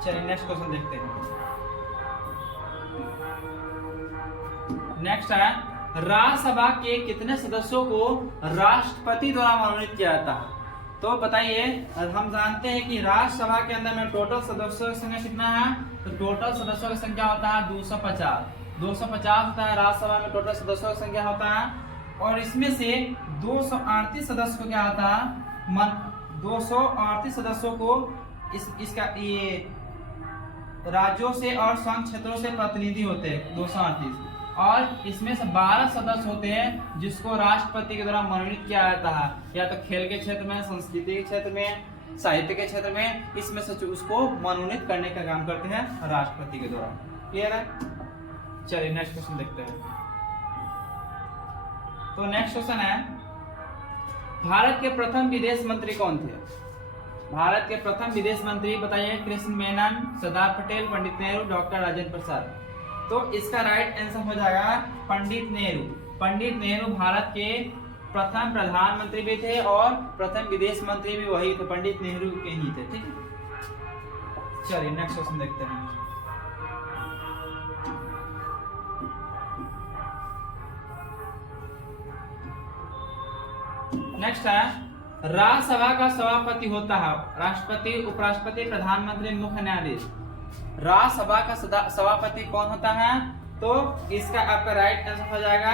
चलिए नेक्स्ट क्वेश्चन देखते हैं। नेक्स्ट है, राज्यसभा के कितने सदस्यों को राष्ट्रपति द्वारा मनोनीत किया जाता है? तो बताइए, हम जानते हैं कि राज्यसभा के अंदर में टोटल सदस्यों की संख्या कितना है? तो टोटल सदस्यों की संख्या होता है 250 होता है। राज्यसभा में टोटल सदस्यों की संख्या होता है, और इसमें से 238 सदस्य को क्या होता है? 238 सदस्यों को इसका ये राज्यों से और संघ क्षेत्रों से प्रतिनिधि होते हैं 238, और इसमें से 12 सदस्य होते हैं जिसको राष्ट्रपति के द्वारा मनोनीत किया जाता है, या तो खेल के क्षेत्र में, संस्कृति के क्षेत्र में, साहित्य के क्षेत्र में, इसमें से उसको मनोनीत करने का काम करते हैं राष्ट्रपति के द्वारा। क्लियर है? चलिए नेक्स्ट क्वेश्चन देखते हैं। तो नेक्स्ट क्वेश्चन है, भारत के प्रथम विदेश मंत्री कौन थे? भारत के प्रथम विदेश मंत्री बताइए। कृष्ण मेनन, सरदार पटेल, पंडित नेहरू, डॉक्टर राजेंद्र प्रसाद। तो इसका राइट आंसर हो जाएगा पंडित नेहरू। पंडित नेहरू भारत के प्रथम प्रधानमंत्री भी थे और प्रथम विदेश मंत्री भी वही थे, पंडित नेहरू के ही थे। ठीक है, चलिए नेक्स्ट क्वेश्चन देखते हैं। नेक्स्ट है, राज्यसभा का सभापति होता है राष्ट्रपति, उपराष्ट्रपति, प्रधानमंत्री, मुख्य न्यायाधीश। राज्यसभा का सभापति कौन होता है? तो इसका आपका राइट आंसर हो जाएगा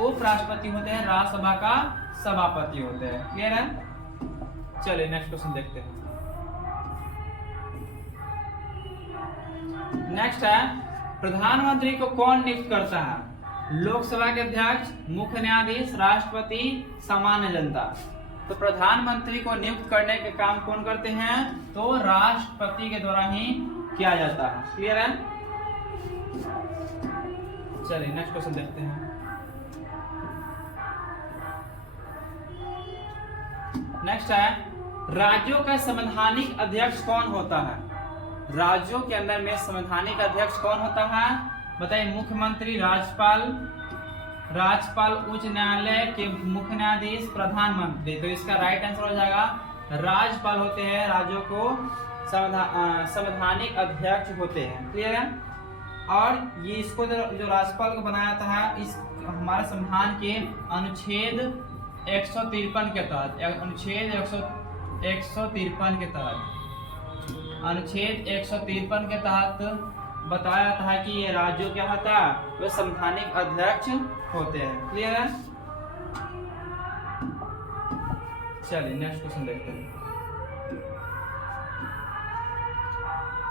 उपराष्ट्रपति होते हैं, राज्यसभा का सभापति होते हैं। क्लियर है? चलिए नेक्स्ट क्वेश्चन देखते हैं। नेक्स्ट है, प्रधानमंत्री को कौन नियुक्त करता है? लोकसभा के अध्यक्ष, मुख्य न्यायाधीश, राष्ट्रपति, सामान्य जनता। तो प्रधानमंत्री को नियुक्त करने के काम कौन करते हैं? तो राष्ट्रपति के द्वारा ही किया जाता है। क्लियर है? चलिए नेक्स्ट क्वेश्चन देखते हैं। नेक्स्ट है, राज्यों का संवैधानिक अध्यक्ष कौन होता है? राज्यों के अंदर में संवैधानिक अध्यक्ष कौन होता है? बताइए। मुख्यमंत्री, राज्यपाल, उच्च न्यायालय के मुख्य न्यायाधीश, प्रधानमंत्री। तो इसका राइट आंसर हो जाएगा राज्यपाल होते हैं, राज्यों को संवैधानिक अध्यक्ष होते हैं। क्लियर है? और ये इसको जो राज्यपाल को बनाया था है, इस हमारे संविधान के अनुच्छेद 153 के तहत, अनुच्छेद 153 के तहत, अनुच्छेद 153 के तहत बताया था कि ये राज्यों क्या होता है? वे संवैधानिक अध्यक्ष होते हैं। क्लियर है? चलिए नेक्स्ट क्वेश्चन देखते हैं।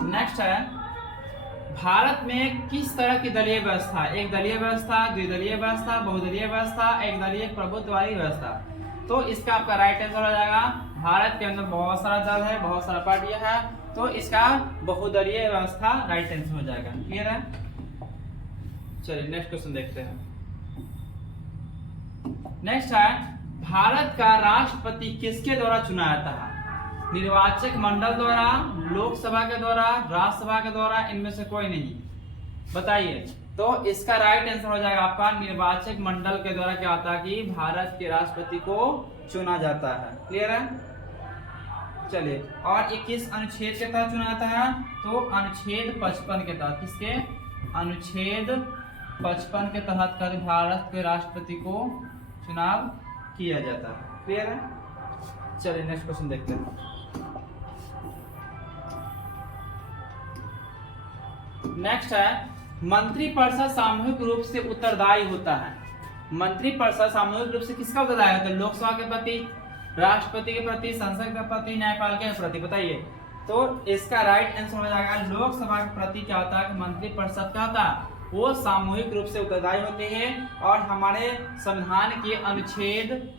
नेक्स्ट है, भारत में किस तरह की दलीय व्यवस्था? एक दलीय व्यवस्था, द्विदलीय व्यवस्था, बहुदलीय व्यवस्था, एक दलीय प्रभुत्व वाली व्यवस्था। तो इसका आपका राइट आंसर हो जाएगा, भारत के अंदर बहुत सारा दल है, बहुत सारा पार्टियां है, तो इसका बहुदलीय व्यवस्था राइट आंसर हो जाएगा। क्लियर है? चलिए नेक्स्ट क्वेश्चन देखते हैं। नेक्स्ट है, भारत का राष्ट्रपति किसके द्वारा चुना जाता है? निर्वाचक मंडल द्वारा, लोकसभा के द्वारा, राज्यसभा के द्वारा, इनमें से कोई नहीं। बताइए। तो इसका राइट आंसर हो जाएगा आपका निर्वाचक मंडल के द्वारा क्या होता है कि भारत के राष्ट्रपति को चुना जाता है। क्लियर है? चलिए, और ये किस अनुच्छेद के तहत चुना जाता है? तो अनुच्छेद 55 के तहत। किसके? अनुच्छेद 55 के तहत कर भारत के राष्ट्रपति को चुनाव किया जाता है। क्लियर है? चलिए नेक्स्ट क्वेश्चन देखते हैं। नेक्स्ट है, मंत्रिपरिषद सामूहिक रूप से उत्तरदायी होता है। मंत्रिपरिषद सामूहिक रूप से किसका उत्तरदायी होता है? लोकसभा के प्रति, राष्ट्रपति के प्रति, संसद के प्रति, न्यायपालिका के प्रति। बताइए। तो इसका राइट आंसर हो जाएगा लोकसभा के प्रति क्या होता है कि मंत्रिपरिषद क्या होता है? वो सामूहिक रूप से उत्तरदायी होते हैं। और हमारे संविधान के अनुच्छेद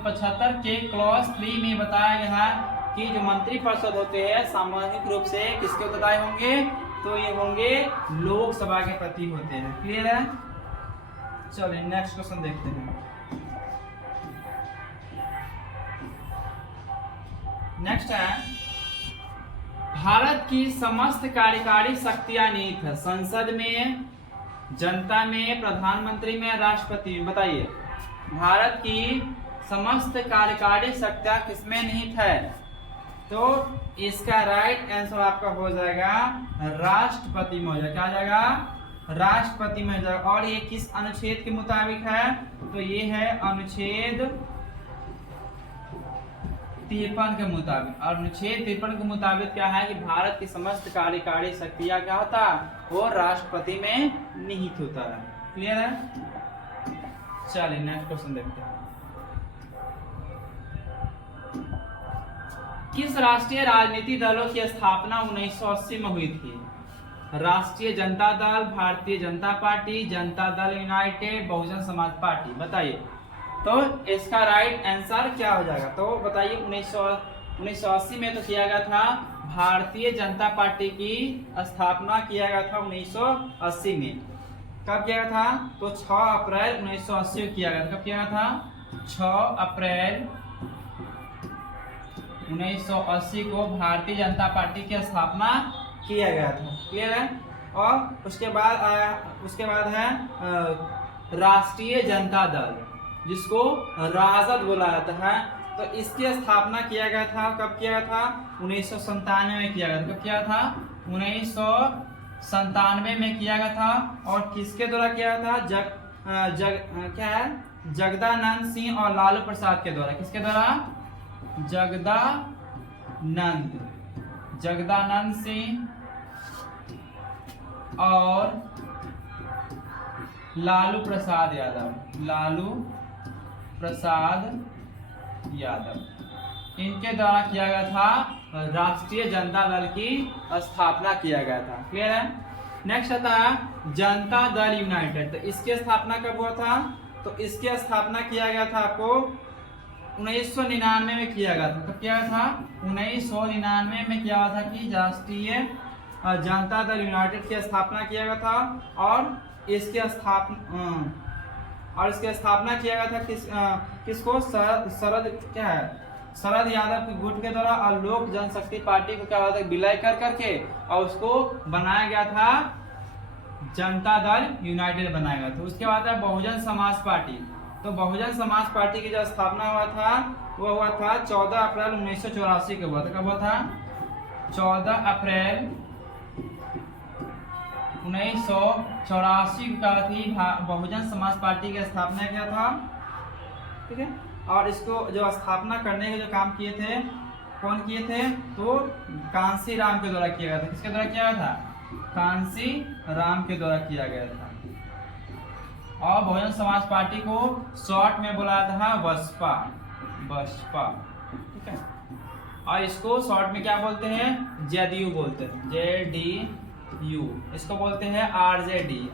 75 के क्लॉज 3 में बताया गया है कि जो मंत्रिपरिषद होते हैं सामूहिक रूप से किसके उत्तरदायी होंगे? तो ये होंगे लोकसभा के प्रति होते हैं। क्लियर है? चलिए नेक्स्ट क्वेश्चन देखते हैं। नेक्स्ट है, भारत की समस्त कार्यकारी शक्तियां निहित है संसद में, जनता में, प्रधानमंत्री में, राष्ट्रपति में? बताइए। भारत की समस्त कार्यकारी शक्तियां किसमें निहित है? तो इसका राइट आंसर आपका हो जाएगा राष्ट्रपति में हो जाएगा। क्या हो जाएगा? राष्ट्रपति में हो जाएगा। और ये किस अनुच्छेद के मुताबिक है? तो ये है अनुच्छेद 53 के मुताबिक। और अनुच्छेद 53 के मुताबिक क्या है कि भारत की समस्त कार्यकारी शक्तियां क्या होता है? वो राष्ट्रपति में निहित होता है। क्लियर है? चलिए नेक्स्ट क्वेश्चन देखते हैं। किस राष्ट्रीय राजनीतिक दलों की स्थापना 1980 में हुई थी? राष्ट्रीय Janata Dal, Bharatiya Janata party, Janata Dal United, Bahujan Samaj party? बताइए। तो इसका राइट आंसर क्या हो जाएगा? तो बताइए। 1980 में तो किया गया था भारतीय जनता पार्टी की स्थापना किया गया था 1980 में। कब किया गया था? तो 6 अप्रैल 1980 में किया गया था। कब किया गया था? 6 अप्रैल 1980 को भारतीय जनता पार्टी की स्थापना किया गया था। क्लियर है? और उसके बाद है राष्ट्रीय जनता दल, जिसको राजद बोला जाता है। तो इसकी स्थापना किया गया था। कब किया गया था? 1997 में किया गया था। कब किया था? 1997 में किया गया था। और किसके द्वारा किया गया था? क्या है? जगदानंद सिंह और लालू प्रसाद के द्वारा। किसके द्वारा? जगदानंद सिंह और लालू प्रसाद यादव, इनके द्वारा किया गया था राष्ट्रीय जनता दल की स्थापना किया गया था। क्लियर है? नेक्स्ट आता है जनता दल यूनाइटेड। तो इसकी स्थापना कब हुआ था? तो इसकी स्थापना किया गया था आपको 1999 में किया गया था। कब किया गया था? 1999 में किया गया था कि राष्ट्रीय जनता दल यूनाइटेड की स्थापना किया गया था। और इसकी स्थापना किया गया था किसको? शरद यादव के गुट के द्वारा। और लोक जनशक्ति पार्टी को क्या हुआ था? विलय करके और उसको बनाया गया था जनता दल यूनाइटेड बनाया गया था। उसके बाद है बहुजन समाज पार्टी। तो बहुजन समाज पार्टी की जो स्थापना हुआ था वो हुआ था 14 अप्रैल 1984 के हुआ था। कब हुआ था? 14 अप्रैल 1984 का थी बहुजन समाज पार्टी की स्थापना किया था। ठीक है? और इसको जो स्थापना करने के जो काम किए थे, कौन किए थे? तो कांसी राम के द्वारा किया गया था। किसके द्वारा किया गया था? कांसी राम के द्वारा किया गया था। और बहुजन समाज पार्टी को शॉर्ट में बुलाया था बसपा। ठीक है? और इसको शॉर्ट में क्या बोलते हैं? जेडीयू बोलते हैं। जेडीयू। इसको बोलते हैं आरजेडी।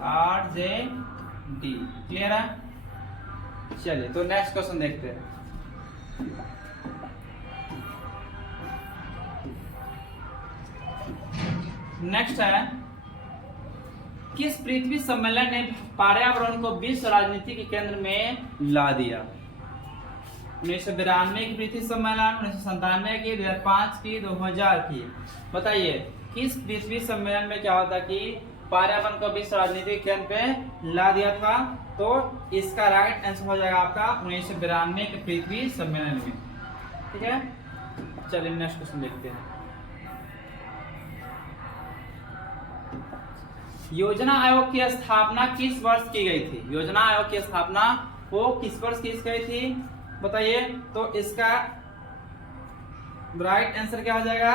क्लियर है? चलिए तो नेक्स्ट क्वेश्चन देखते हैं। नेक्स्ट है किस पृथ्वी सम्मेलन ने पर्यावरण को विश्व राजनीति के केंद्र में ला दिया? 1992 की पृथ्वी सम्मेलन, 1997 की, 2005 की, 2000 की? बताइए किस पृथ्वी सम्मेलन में क्या होता कि पर्यावरण को विश्व राजनीति के केंद्र पे ला दिया था? तो इसका राइट आंसर हो जाएगा आपका 1992 के पृथ्वी सम्मेलन में। ठीक है? चलिए नेक्स्ट क्वेश्चन देखते हैं। योजना आयोग की स्थापना किस वर्ष की गई थी? योजना आयोग की स्थापना वो किस वर्ष की गई थी? बताइए। तो इसका राइट आंसर क्या हो जाएगा?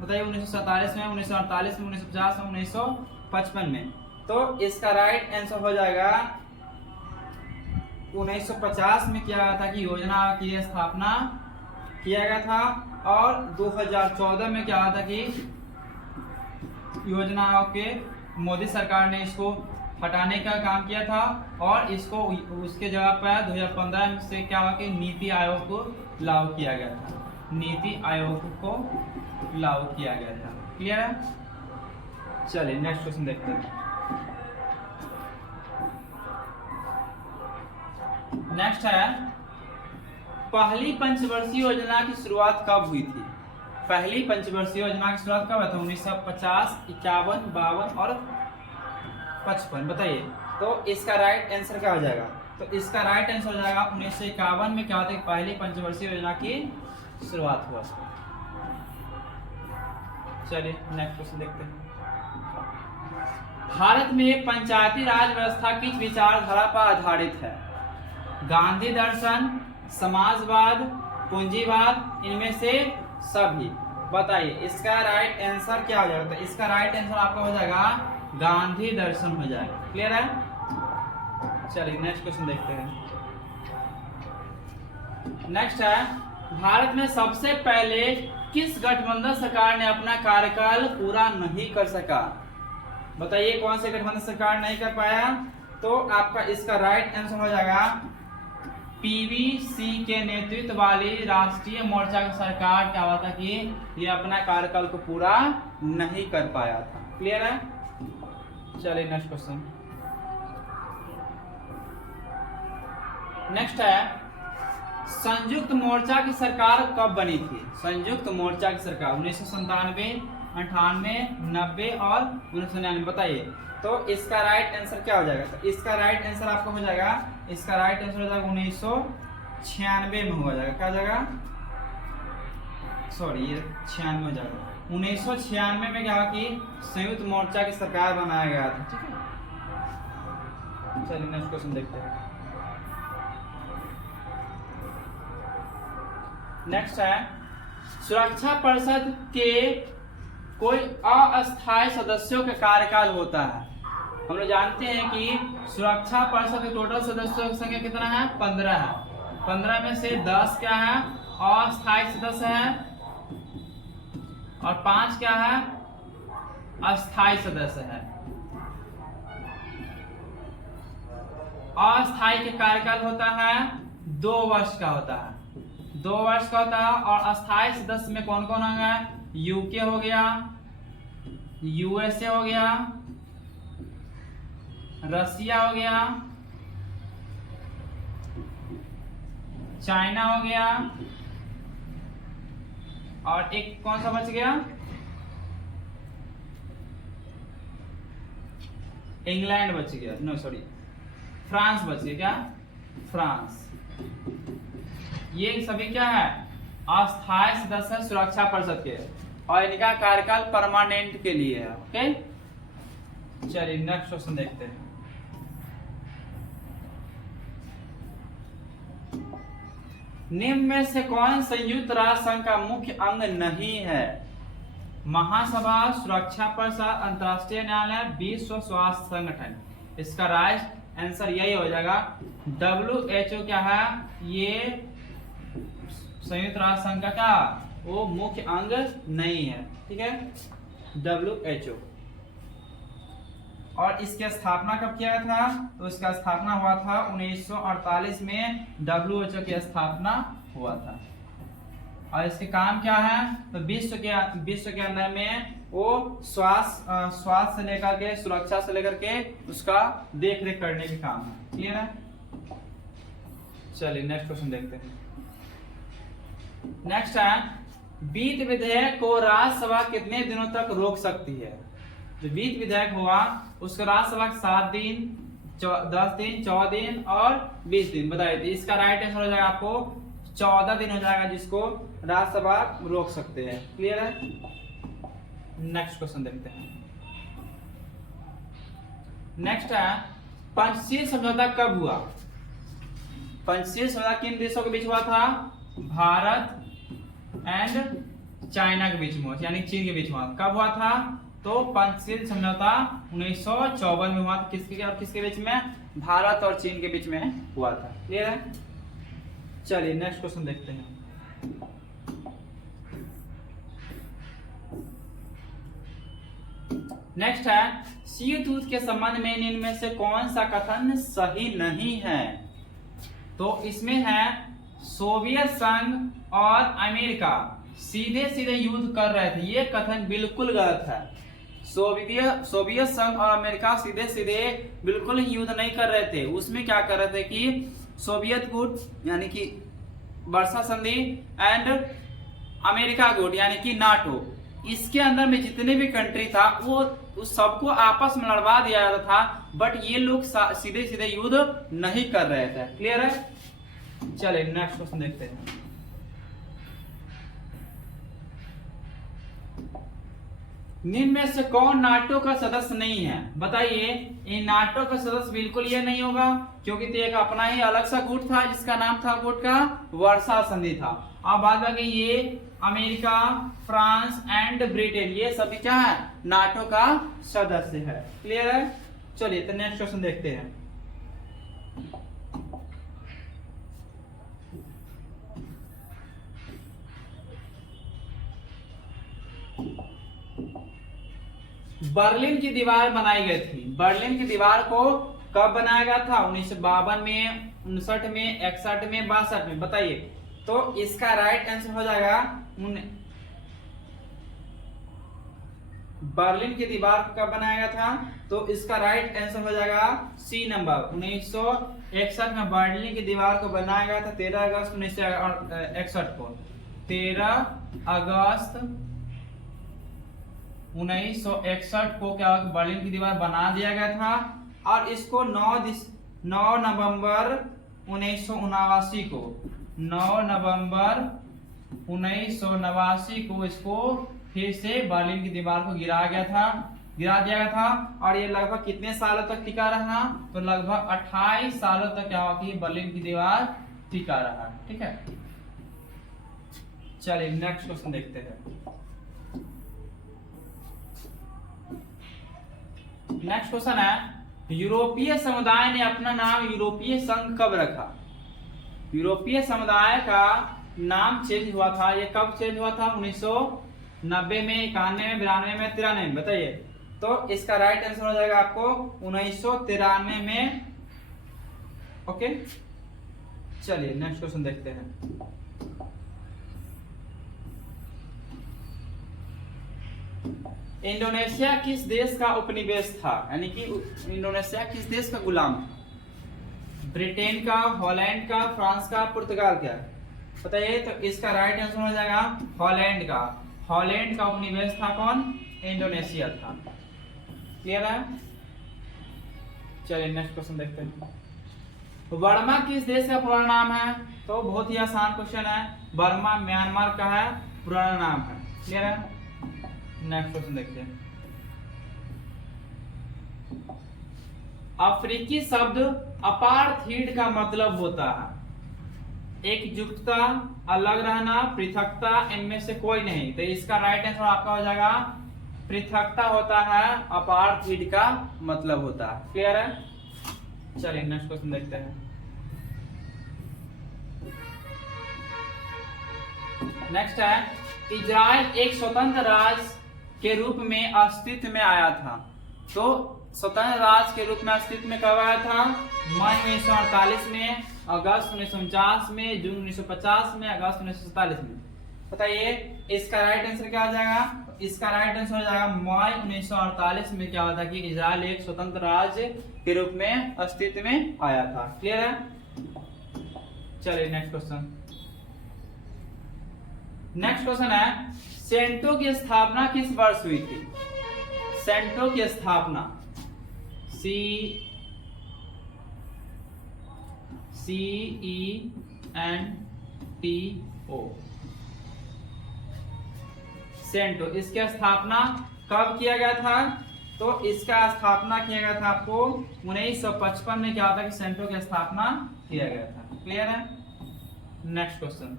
बताइए। 1947 में, 1948 में, 1950 में, 1955 में? तो इसका राइट आंसर हो जाएगा 1950 में किया गया था कि योजना आयोग की स्थापना किया गया था। और 2014 में क्या हुआ था कि योजना आयोग के मोदी सरकार ने इसको हटाने का काम किया था। और इसको उसके जगह पर 2015 से क्या हुआ कि नीति आयोग को लागू किया गया था। नीति आयोग को लागू किया गया था। क्लियर है? चलिए नेक्स्ट क्वेश्चन देखते हैं। नेक्स्ट है पहली पंचवर्षीय योजना की शुरुआत कब हुई थी? पहली पंचवर्षीय योजना की शुरुआत कब हुई थी? 1950, 51, 52 और 55। बताइए तो इसका राइट आंसर क्या हो जाएगा? तो इसका राइट आंसर हो जाएगा 1951 में क्या होता है, पहली पंचवर्षीय योजना की शुरुआत हुआ। चलिए नेक्स्ट क्वेश्चन देखते हैं। भारत में पंचायती राज व्यवस्था किस विचारधारा पर आधारित है? गांधी दर्शन, समाजवाद, पूंजीवाद, इनमें से सभी। बताइए इसका राइट आंसर क्या हो जाएगा? तो इसका राइट आंसर आपका हो जाएगा गांधी दर्शन हो जाएगा। क्लियर है? चलिए नेक्स्ट क्वेश्चन देखते हैं। नेक्स्ट है, भारत में सबसे पहले किस गठबंधन सरकार ने अपना कार्यकाल पूरा नहीं कर सका? बताइए कौन से गठबंधन सरकार नहीं कर पाया? तो आपका इसका राइट आंसर हो जाएगा पीवीसी के नेतृत्व वाली राष्ट्रीय मोर्चा की सरकार क्या हुआ था कि ये अपना कार्यकाल को पूरा नहीं कर पाया था। क्लियर है? चलिए नेक्स्ट क्वेश्चन। नेक्स्ट है, संयुक्त मोर्चा की सरकार कब बनी थी? संयुक्त मोर्चा की सरकार 1997, 98, 90 और 1999। बताइए तो इसका राइट आंसर क्या हो जाएगा? तो इसका राइट आंसर आपको हो जाएगा, इसका राइट आंसर हो जाएगा 1996 में हो जाएगा। क्या हो जाएगा? सॉरी ये 96 हो जाएगा। 1996 में क्या हुआ कि संयुक्त मोर्चा की सरकार बनाया गया था। ठीक है, चलिए नेक्स्ट क्वेश्चन देखते हैं। नेक्स्ट है, सुरक्षा परिषद के कोई अस्थायी सदस्यों का कार्यकाल होता है। हम लोग जानते हैं कि सुरक्षा परिषद के टोटल सदस्यों की संख्या कितना है? 15 है। 15 में से 10 क्या है? अस्थायी सदस्य है और 5 क्या है? अस्थायी सदस्य है। अस्थायी का कार्यकाल होता है 2 वर्ष का होता है, 2 वर्ष का होता है। और अस्थायी सदस्य में कौन कौन होंगे? यूके हो गया, यूएसए हो गया, रसिया हो गया, चाइना हो गया और एक कौन सा बच गया? इंग्लैंड बच गया, नो सॉरी फ्रांस बच गया। क्या? फ्रांस। ये सभी क्या है? अस्थायी सदस्य सुरक्षा परिषद के और इनका कार्यकाल परमानेंट के लिए है। ओके, चलिए नेक्स्ट क्वेश्चन देखते हैं। निम्न में से कौन संयुक्त राष्ट्र संघ का मुख्य अंग नहीं है? महासभा, सुरक्षा परिषद, अंतर्राष्ट्रीय न्यायालय, विश्व स्वास्थ्य संगठन। इसका राइट आंसर यही हो जाएगा WHO। क्या है? ये संयुक्त राष्ट्र संघ का क्या वो मुख्य अंग नहीं है। ठीक है, WHO। और इसकी स्थापना कब किया था? तो इसका स्थापना हुआ था 1948 में WHO की स्थापना हुआ था। और इसके काम क्या है? तो विश्व के अंदर में वो स्वास्थ्य से लेकर के सुरक्षा से लेकर के उसका देख रेख करने के काम है। क्लियर है? चलिए नेक्स्ट क्वेश्चन देखते हैं। नेक्स्ट है, वित्त विधेयक को राज्यसभा कितने दिनों तक रोक सकती है? जो वित्त विधेयक हुआ उसको राज्यसभा 7 दिन, 10 दिन, 14 दिन और 20 दिन। बताइए तो इसका राइट आंसर हो जाएगा आपको 14 दिन हो जाएगा, जिसको राज्यसभा रोक सकते हैं। क्लियर है? नेक्स्ट क्वेश्चन देखते हैं। नेक्स्ट है, पंचशील समझौता कब हुआ? पंचशील समझौता किन देशों के बीच हुआ था? भारत एंड चाइना के बीच में, यानी चीन के बीच में। कब हुआ था? तो पंचशील समझौता 1954 में हुआ था। किसके और किसके बीच में? भारत और चीन के बीच में हुआ था। क्लियर है? चलिए नेक्स्ट क्वेश्चन देखते हैं। नेक्स्ट है, शीतयुद्ध के संबंध में निम्न में से कौन सा कथन सही नहीं है? तो इसमें है सोवियत संघ और अमेरिका सीधे सीधे युद्ध कर रहे थे। ये कथन बिल्कुल गलत है। सोवियत संघ और अमेरिका सीधे सीधे बिल्कुल युद्ध नहीं कर रहे थे। उसमें क्या कर रहे थे कि सोवियत गुट यानी कि वर्सा संधि एंड अमेरिका गुट यानी कि नाटो, इसके अंदर में जितने भी कंट्री था वो उस सबको आपस में लड़वा दिया जाता था, बट ये लोग सीधे सीधे युद्ध नहीं कर रहे थे। क्लियर है? चलिए नेक्स्ट क्वेश्चन देखते हैं। निम्न में से कौन नाटो का सदस्य नहीं है? बताइए। इन नाटो का सदस्य बिल्कुल ये नहीं होगा, क्योंकि तो एक अपना ही अलग सा गुट था जिसका नाम था गुट का वर्षा संधि था। अब बात बाकी ये अमेरिका, फ्रांस एंड ब्रिटेन ये सभी क्या है? नाटो का सदस्य है। क्लियर है? चलिए तो नेक्स्ट क्वेश्चन देखते हैं। बर्लिन की दीवार बनाई गई थी। बर्लिन की दीवार को कब बनाया गया था? 1952 में, 59 में, 61 में, 62 में। बताइए। तो इसका राइट आंसर हो जाएगा बर्लिन की दीवार को कब बनाया गया था? तो इसका राइट आंसर हो जाएगा सी नंबर। 1961 में बर्लिन की दीवार को बनाया गया था 13 अगस्त 1961 को। 13 अगस्त 1961 को क्या बर्लिन की दीवार बना दिया गया था, और इसको 9 नवंबर 1989 को 9 नवंबर 1989 को इसको फिर से बर्लिन की दीवार को गिरा दिया गया था। और ये लगभग कितने सालों तक टिका रहा? तो लगभग 28 सालों तक क्या हुआ कि बर्लिन की दीवार टिका रहा। ठीक है, चलिए नेक्स्ट क्वेश्चन देखते हैं। नेक्स्ट क्वेश्चन है, यूरोपीय समुदाय ने अपना नाम यूरोपीय संघ कब रखा? यूरोपीय समुदाय का नाम चेंज हुआ था, ये कब चेंज हुआ था? 1990 में, 91 में, 92 में, 93 में। बताइए। तो इसका राइट आंसर हो जाएगा आपको 1993 में। ओके, चलिए नेक्स्ट क्वेश्चन देखते हैं। इंडोनेशिया किस देश का उपनिवेश था? यानी कि इंडोनेशिया किस देश का गुलाम था? ब्रिटेन का, हॉलैंड का, फ्रांस का, पुर्तगाल का? बताइए। तो इसका राइट आंसर हो जाएगा हॉलैंड का। हॉलैंड का उपनिवेश था कौन? इंडोनेशिया था। क्लियर है? चलिए नेक्स्ट क्वेश्चन देखते हैं। बर्मा किस देश का पुराना नाम है? तो बहुत ही आसान क्वेश्चन है। बर्मा म्यांमार का है पुराना नाम है। क्लियर है? नेक्स्ट क्वेश्चन देखते हैं। अफ्रीकी शब्द अपार्थीड का मतलब होता है एकजुटता, अलग रहना, पृथकता, इनमें से कोई नहीं। तो इसका राइट आंसर आपका हो जाएगा पृथकता होता है, अपार्थीड का मतलब होता है। क्लियर है? चलिए नेक्स्ट क्वेश्चन देखते हैं। नेक्स्ट है, इजराइल एक स्वतंत्र राज्य के रूप में अस्तित्व में आया था। तो स्वतंत्र राज्य के रूप में अस्तित्व में कब आया था? मई 1948 में, अगस्त 1949 में, जून 1950 में, अगस्त 1947 में। बताइए इसका राइट आंसर क्या हो जाएगा? इसका राइट आंसर हो जाएगा मई 1948 में क्या हुआ था कि इजराइल एक स्वतंत्र राज्य के रूप में अस्तित्व में आया था। क्लियर है? चलिए नेक्स्ट क्वेश्चन। नेक्स्ट क्वेश्चन है, सेंटो की स्थापना किस वर्ष हुई थी? सेंटो की स्थापना CENTO सेंटो, इसकी स्थापना कब किया गया था? तो इसका स्थापना किया गया था आपको 1955 में। क्या होता है कि सेंटो की स्थापना किया गया था। क्लियर है? Next question.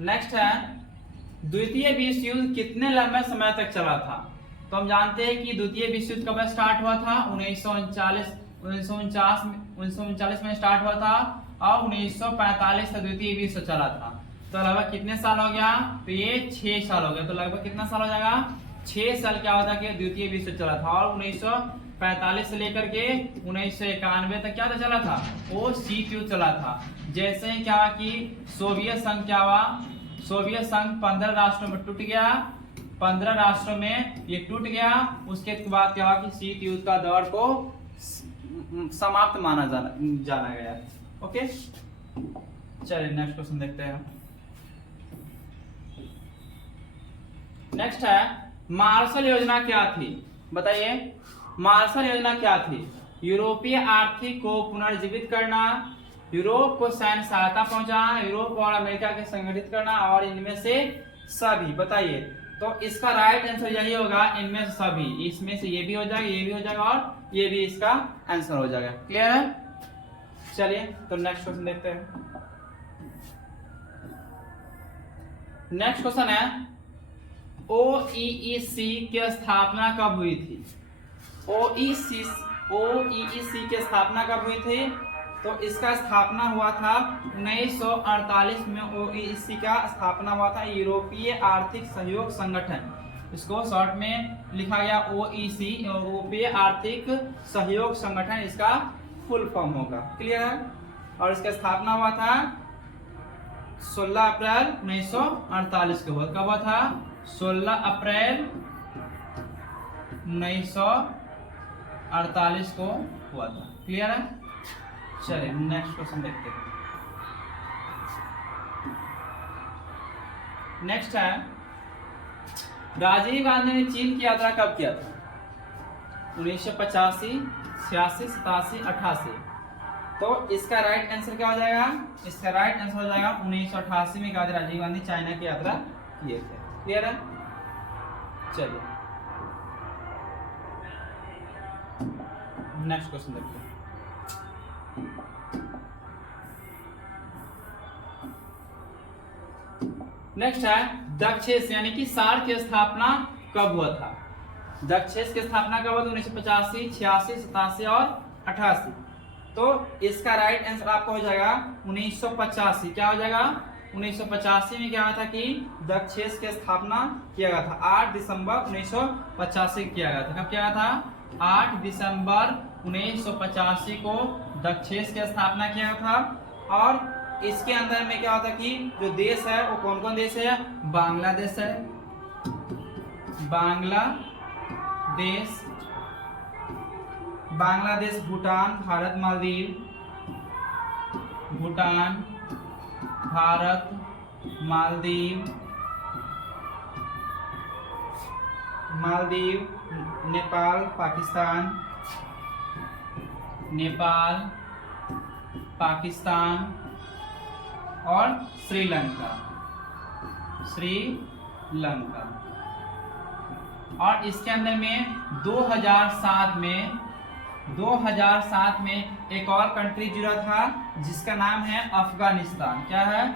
नेक्स्ट है, द्वितीय विश्व युद्ध कितने लंबे समय तक चला था? तो हम जानते हैं कि द्वितीय विश्व युद्ध कब स्टार्ट हुआ था? 1939 में स्टार्ट हुआ था, और 1945 तक द्वितीय विश्व चला था। तो लगभग कितने साल हो गया? तो ये 6 साल हो गया। तो लगभग कितना साल हो जाएगा? 6 साल क्या होता है कि द्वितीय विश्व चला था। और 1945 से लेकर के 1991 तक क्या था चला था? वो शीत युद्ध चला था। जैसे क्या कि सोवियत संघ क्या हुआ? सोवियत संघ 15 राष्ट्रों में टूट गया। 15 राष्ट्रों में ये टूट गया। उसके बाद क्या हुआ कि शीत युद्ध का दौर को समाप्त माना जाना गया। ओके, चलिए नेक्स्ट क्वेश्चन देखते हैं। नेक्स्ट है, मार्शल योजना क्या थी, बताइए। मार्शल योजना क्या थी? यूरोपीय आर्थिक को पुनर्जीवित करना, यूरोप को सैन्य सहायता पहुंचाना, यूरोप और अमेरिका के संगठित करना, और इनमें से सभी। बताइए, तो इसका राइट आंसर यही होगा, इनमें से सभी। इसमें से ये भी हो जाएगा, ये भी हो जाएगा, और ये भी इसका आंसर हो जाएगा। क्लियर है? चलिए तो नेक्स्ट क्वेश्चन देखते हैं। नेक्स्ट क्वेश्चन है, OEEC की स्थापना कब हुई थी? OEEC की स्थापना कब हुई थी? तो इसका स्थापना हुआ था 1948 में। OEEC का स्थापना हुआ था, यूरोपीय आर्थिक सहयोग संगठन। इसको शॉर्ट में लिखा गया OEC, यूरोपीय आर्थिक सहयोग संगठन इसका फुल फॉर्म होगा। क्लियर है? और इसका स्थापना हुआ था 16 अप्रैल 1948 को। कब हुआ था? 16 अप्रैल 1948 को हुआ था। क्लियर है? चलिए नेक्स्ट क्वेश्चन देखते हैं। नेक्स्ट है, राजीव गांधी ने चीन की यात्रा कब किया था? 1985, 86, 87, 88। तो इसका राइट आंसर क्या हो जाएगा? इसका राइट आंसर हो जाएगा 1988 में राजीव गांधी चाइना की यात्रा किए थे। क्लियर है? चलिए नेक्स्ट क्वेश्चन देखते हैं। नेक्स्ट है, दक्षेस यानी कि सार्क की स्थापना कब हुआ था? दक्षेस की स्थापना कब हुआ था? 1985, 86, 87 और 88। तो इसका राइट आंसर आपको हो जाएगा 1985। क्या हो जाएगा? 1985 में क्या हुआ था कि दक्षेस की स्थापना किया गया था। 8 दिसंबर 1985 किया गया था। कब किया गया था? 8 दिसंबर 1985 को दक्षेस की स्थापना किया गया था। और इसके अंदर में क्या होता है कि जो देश है वो कौन कौन देश है? बांग्लादेश है, बांग्लादेश, भूटान, भारत, मालदीव, भूटान, भारत, मालदीव, नेपाल, पाकिस्तान और श्रीलंका। और इसके अंदर में 2007 में एक और कंट्री जुड़ा था जिसका नाम है अफगानिस्तान। क्या है?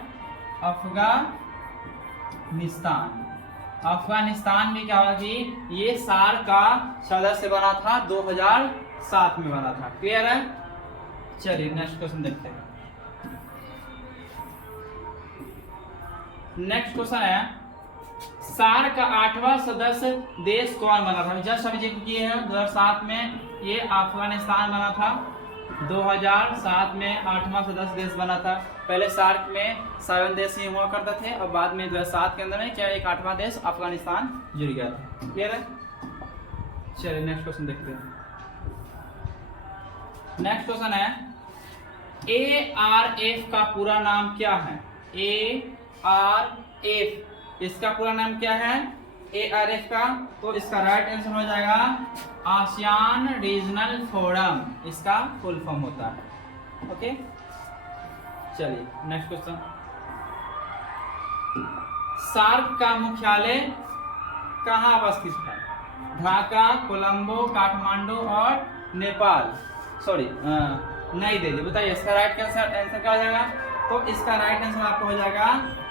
अफगानिस्तान में क्या हुआ कि ये सार्क का सदस्य बना था, 2007 में बना था। क्लियर है? चलिए नेक्स्ट क्वेश्चन देखते हैं। नेक्स्ट क्वेश्चन है, सार्क का 8वां सदस्य देश कौन बना था? जस्ट अभी जिक्र किए हैं 2007 में ये अफगानिस्तान बना था। 2007 में 8वां सदस्य देश बना था। पहले सार्क में 7 देश ही हुआ करते थे और बाद में 2007 के अंदर में क्या एक 8वां देश अफगानिस्तान जुड़ गया था। क्लियर है? चलिए नेक्स्ट क्वेश्चन देखते हैं। नेक्स्ट क्वेश्चन है, ARF का पूरा नाम क्या है? ARF इसका पूरा नाम क्या है? ARF का, तो इसका राइट आंसर हो जाएगा आसियान रीजनल फोरम, इसका फुल फॉर्म होता है। ओके चलिए नेक्स्ट क्वेश्चन। सार्क का मुख्यालय कहाँ अवस्थित है? ढाका, कोलंबो, काठमांडू और नेपाल, सॉरी नई दिल्ली। बताइए इसका राइट आंसर क्या हो जाएगा? तो इसका राइट आंसर आपको हो जाएगा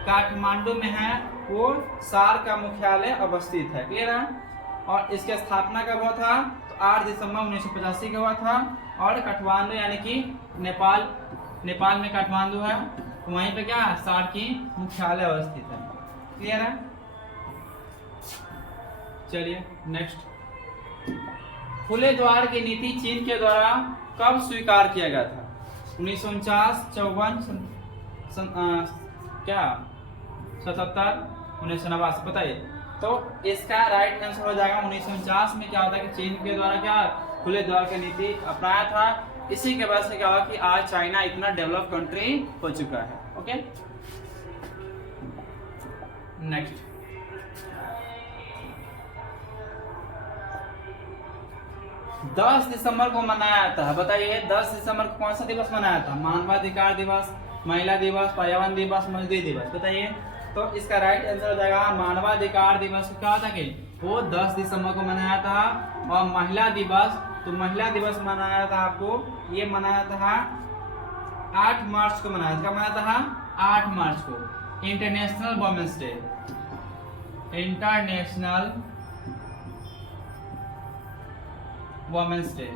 काठमांडू में है वो सार्क का मुख्यालय अवस्थित है। क्लियर है? और इसकी स्थापना कब हुआ था? तो 8 दिसंबर 1985 का हुआ था। और काठमांडू यानी कि नेपाल में काठमांडू है, तो वहीं पे क्या है? सार्क की मुख्यालय अवस्थित है। क्लियर है? चलिए नेक्स्ट, खुले द्वार की नीति चीन के द्वारा कब स्वीकार किया गया था? 1949, 54, क्या 77, 1989। बताइए। तो इसका राइट आंसर हो जाएगा 1949 में। क्या होता है कि चीन के द्वारा क्या खुले द्वार की नीति अपनाया था। इसी के वजह से क्या हुआ कि आज चाइना इतना डेवलप कंट्री हो चुका है। ओके नेक्स्ट, 10 दिसंबर को मनाया जाता है। बताइए 10 दिसंबर को कौन सा दिवस मनाया था? मानवाधिकार दिवस, महिला दिवस, पर्यावरण दिवस, मजदूरी दिवस। बताइए तो इसका राइट आंसर हो जाएगा मानवाधिकार दिवस। क्या था कि वो 10 दिसंबर को मनाया था। और महिला दिवस, तो महिला दिवस मनाया था आपको, ये मनाया था 8 मार्च को मनाया था। कब मनाया था? 8 मार्च को। International Women's Day, International Women's Day.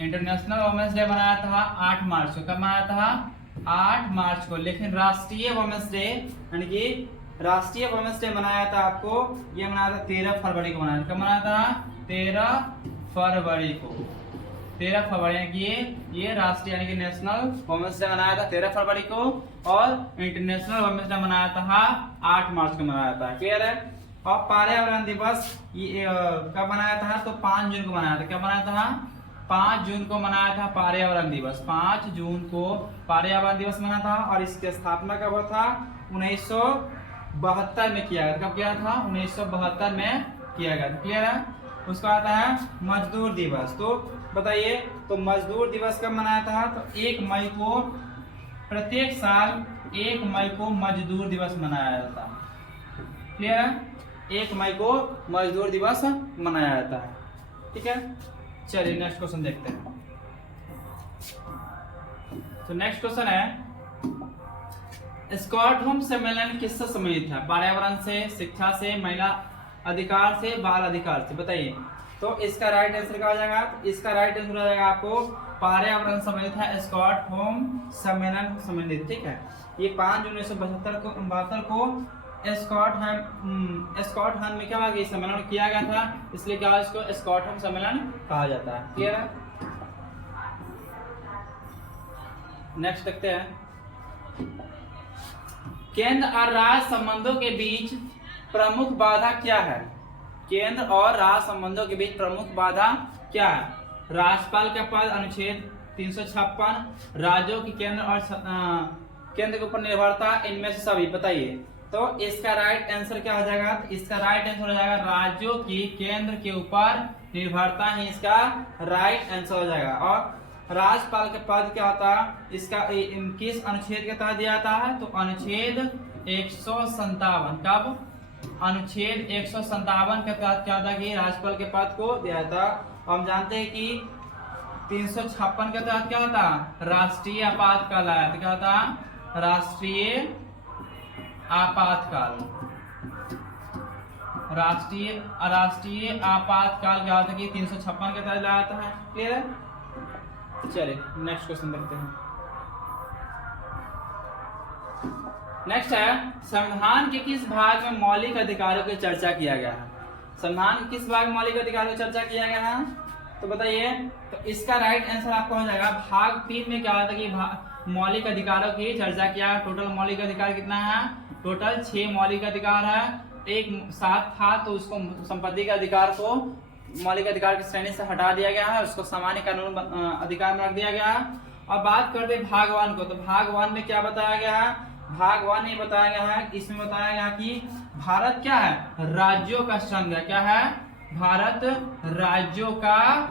International Women's Day मनाया था 8 मार्च को। कब मनाया था? 8 मार्च को। लेकिन राष्ट्रीय वुमेन्स डे यानी कि राष्ट्रीय वुमेन्स डे मनाया था आपको, ये मनाया था 13 फरवरी को मनाया था। कब मनाया था? 13 फरवरी को। 13 फरवरी यानी कि ये राष्ट्रीय यानी कि नेशनल वुमेन्स डे मनाया था 13 फरवरी को। और इंटरनेशनल वुमेन्स डे मनाया था 8 मार्च को मनाया था। क्लियर है? और पर्यावरण दिवस ये कब मनाया था? तो 5 जून को मनाया था। कब मनाया था? 5 जून को मनाया था पर्यावरण दिवस। 5 जून को पर्यावरण दिवस मना था। और इसकी स्थापना कब हुआ था? 1972 में किया गया। कब किया था? 1972 में किया गया। क्लियर है? उसका आता है मजदूर दिवस। तो बताइए तो मजदूर दिवस कब मनाया था? तो 1 मई को, प्रत्येक साल 1 मई को मजदूर दिवस मनाया जाता है। क्लियर है? 1 मई को मजदूर दिवस मनाया जाता है। ठीक है, चलिए नेक्स्ट क्वेश्चन देखते हैं। तो नेक्स्ट क्वेश्चन है स्टॉकहोम सम्मेलन किससे संबंधित है? पर्यावरण से, शिक्षा से, महिला अधिकार से, बाल अधिकार से। बताइए तो इसका राइट आंसर क्या हो जाएगा? इसका राइट आंसर हो जाएगा आपको पर्यावरण संबंधित है, स्टॉकहोम सम्मेलन संबंधित। ठीक है, ये 5 जून 1972 को स्कॉटलैंड में क्या हुआ कि सम्मेलन किया गया था, इसलिए क्या इसको स्टॉकहोम सम्मेलन कहा जाता है। क्लियर है? नेक्स्ट देखते हैं केंद्र और राज्य संबंधों के बीच प्रमुख बाधा क्या है? केंद्र और राज्य संबंधों के बीच प्रमुख बाधा क्या है? राज्यपाल का पद, अनुच्छेद 356, राज्यों की केंद्र और केंद्र के ऊपर निर्भरता, इनमें से सभी। बताइए तो इसका राइट आंसर क्या हो जाएगा? इसका राइट आंसर हो जाएगा राज्यों की केंद्र के ऊपर निर्भरता ही इसका राइट आंसर हो जाएगा। और राज्यपाल के पद क्या होता है? इसका किस अनुच्छेद के तहत दिया जाता है? तो अनुच्छेद 157। कब? अनुच्छेद 157 के तहत क्या होता है कि राज्यपाल के पद को दिया जाता है। हम जानते हैं कि 356 के तहत क्या होता? राष्ट्रीय आपातकाल आया। तो क्या होता? राष्ट्रीय आपातकाल। राष्ट्रीय आपातकाल क्या होता है कि 356 के तहत लाया जाता है। क्लियर है? चलिए नेक्स्ट क्वेश्चन देखते हैं। नेक्स्ट है संविधान के किस भाग में मौलिक अधिकारों की चर्चा किया गया है? संविधान के किस भाग में मौलिक अधिकारों की चर्चा किया गया है? तो बताइए तो इसका राइट आंसर आपको हो जाएगा भाग 3 में क्या होता है कि मौलिक अधिकारों की चर्चा किया। टोटल मौलिक अधिकार कितना है? टोटल 6 मौलिक अधिकार है। एक साथ था तो उसको संपत्ति के अधिकार को मौलिक अधिकार की श्रेणी से हटा दिया गया है, उसको सामान्य कानून अधिकार में रख दिया गया है। और बात करते भाग 1 को, तो भाग 1 में क्या बताया गया है? भाग 1 में बताया गया है, इसमें बताया गया कि भारत क्या है? राज्यों का संघ है। क्या है? भारत राज्यों का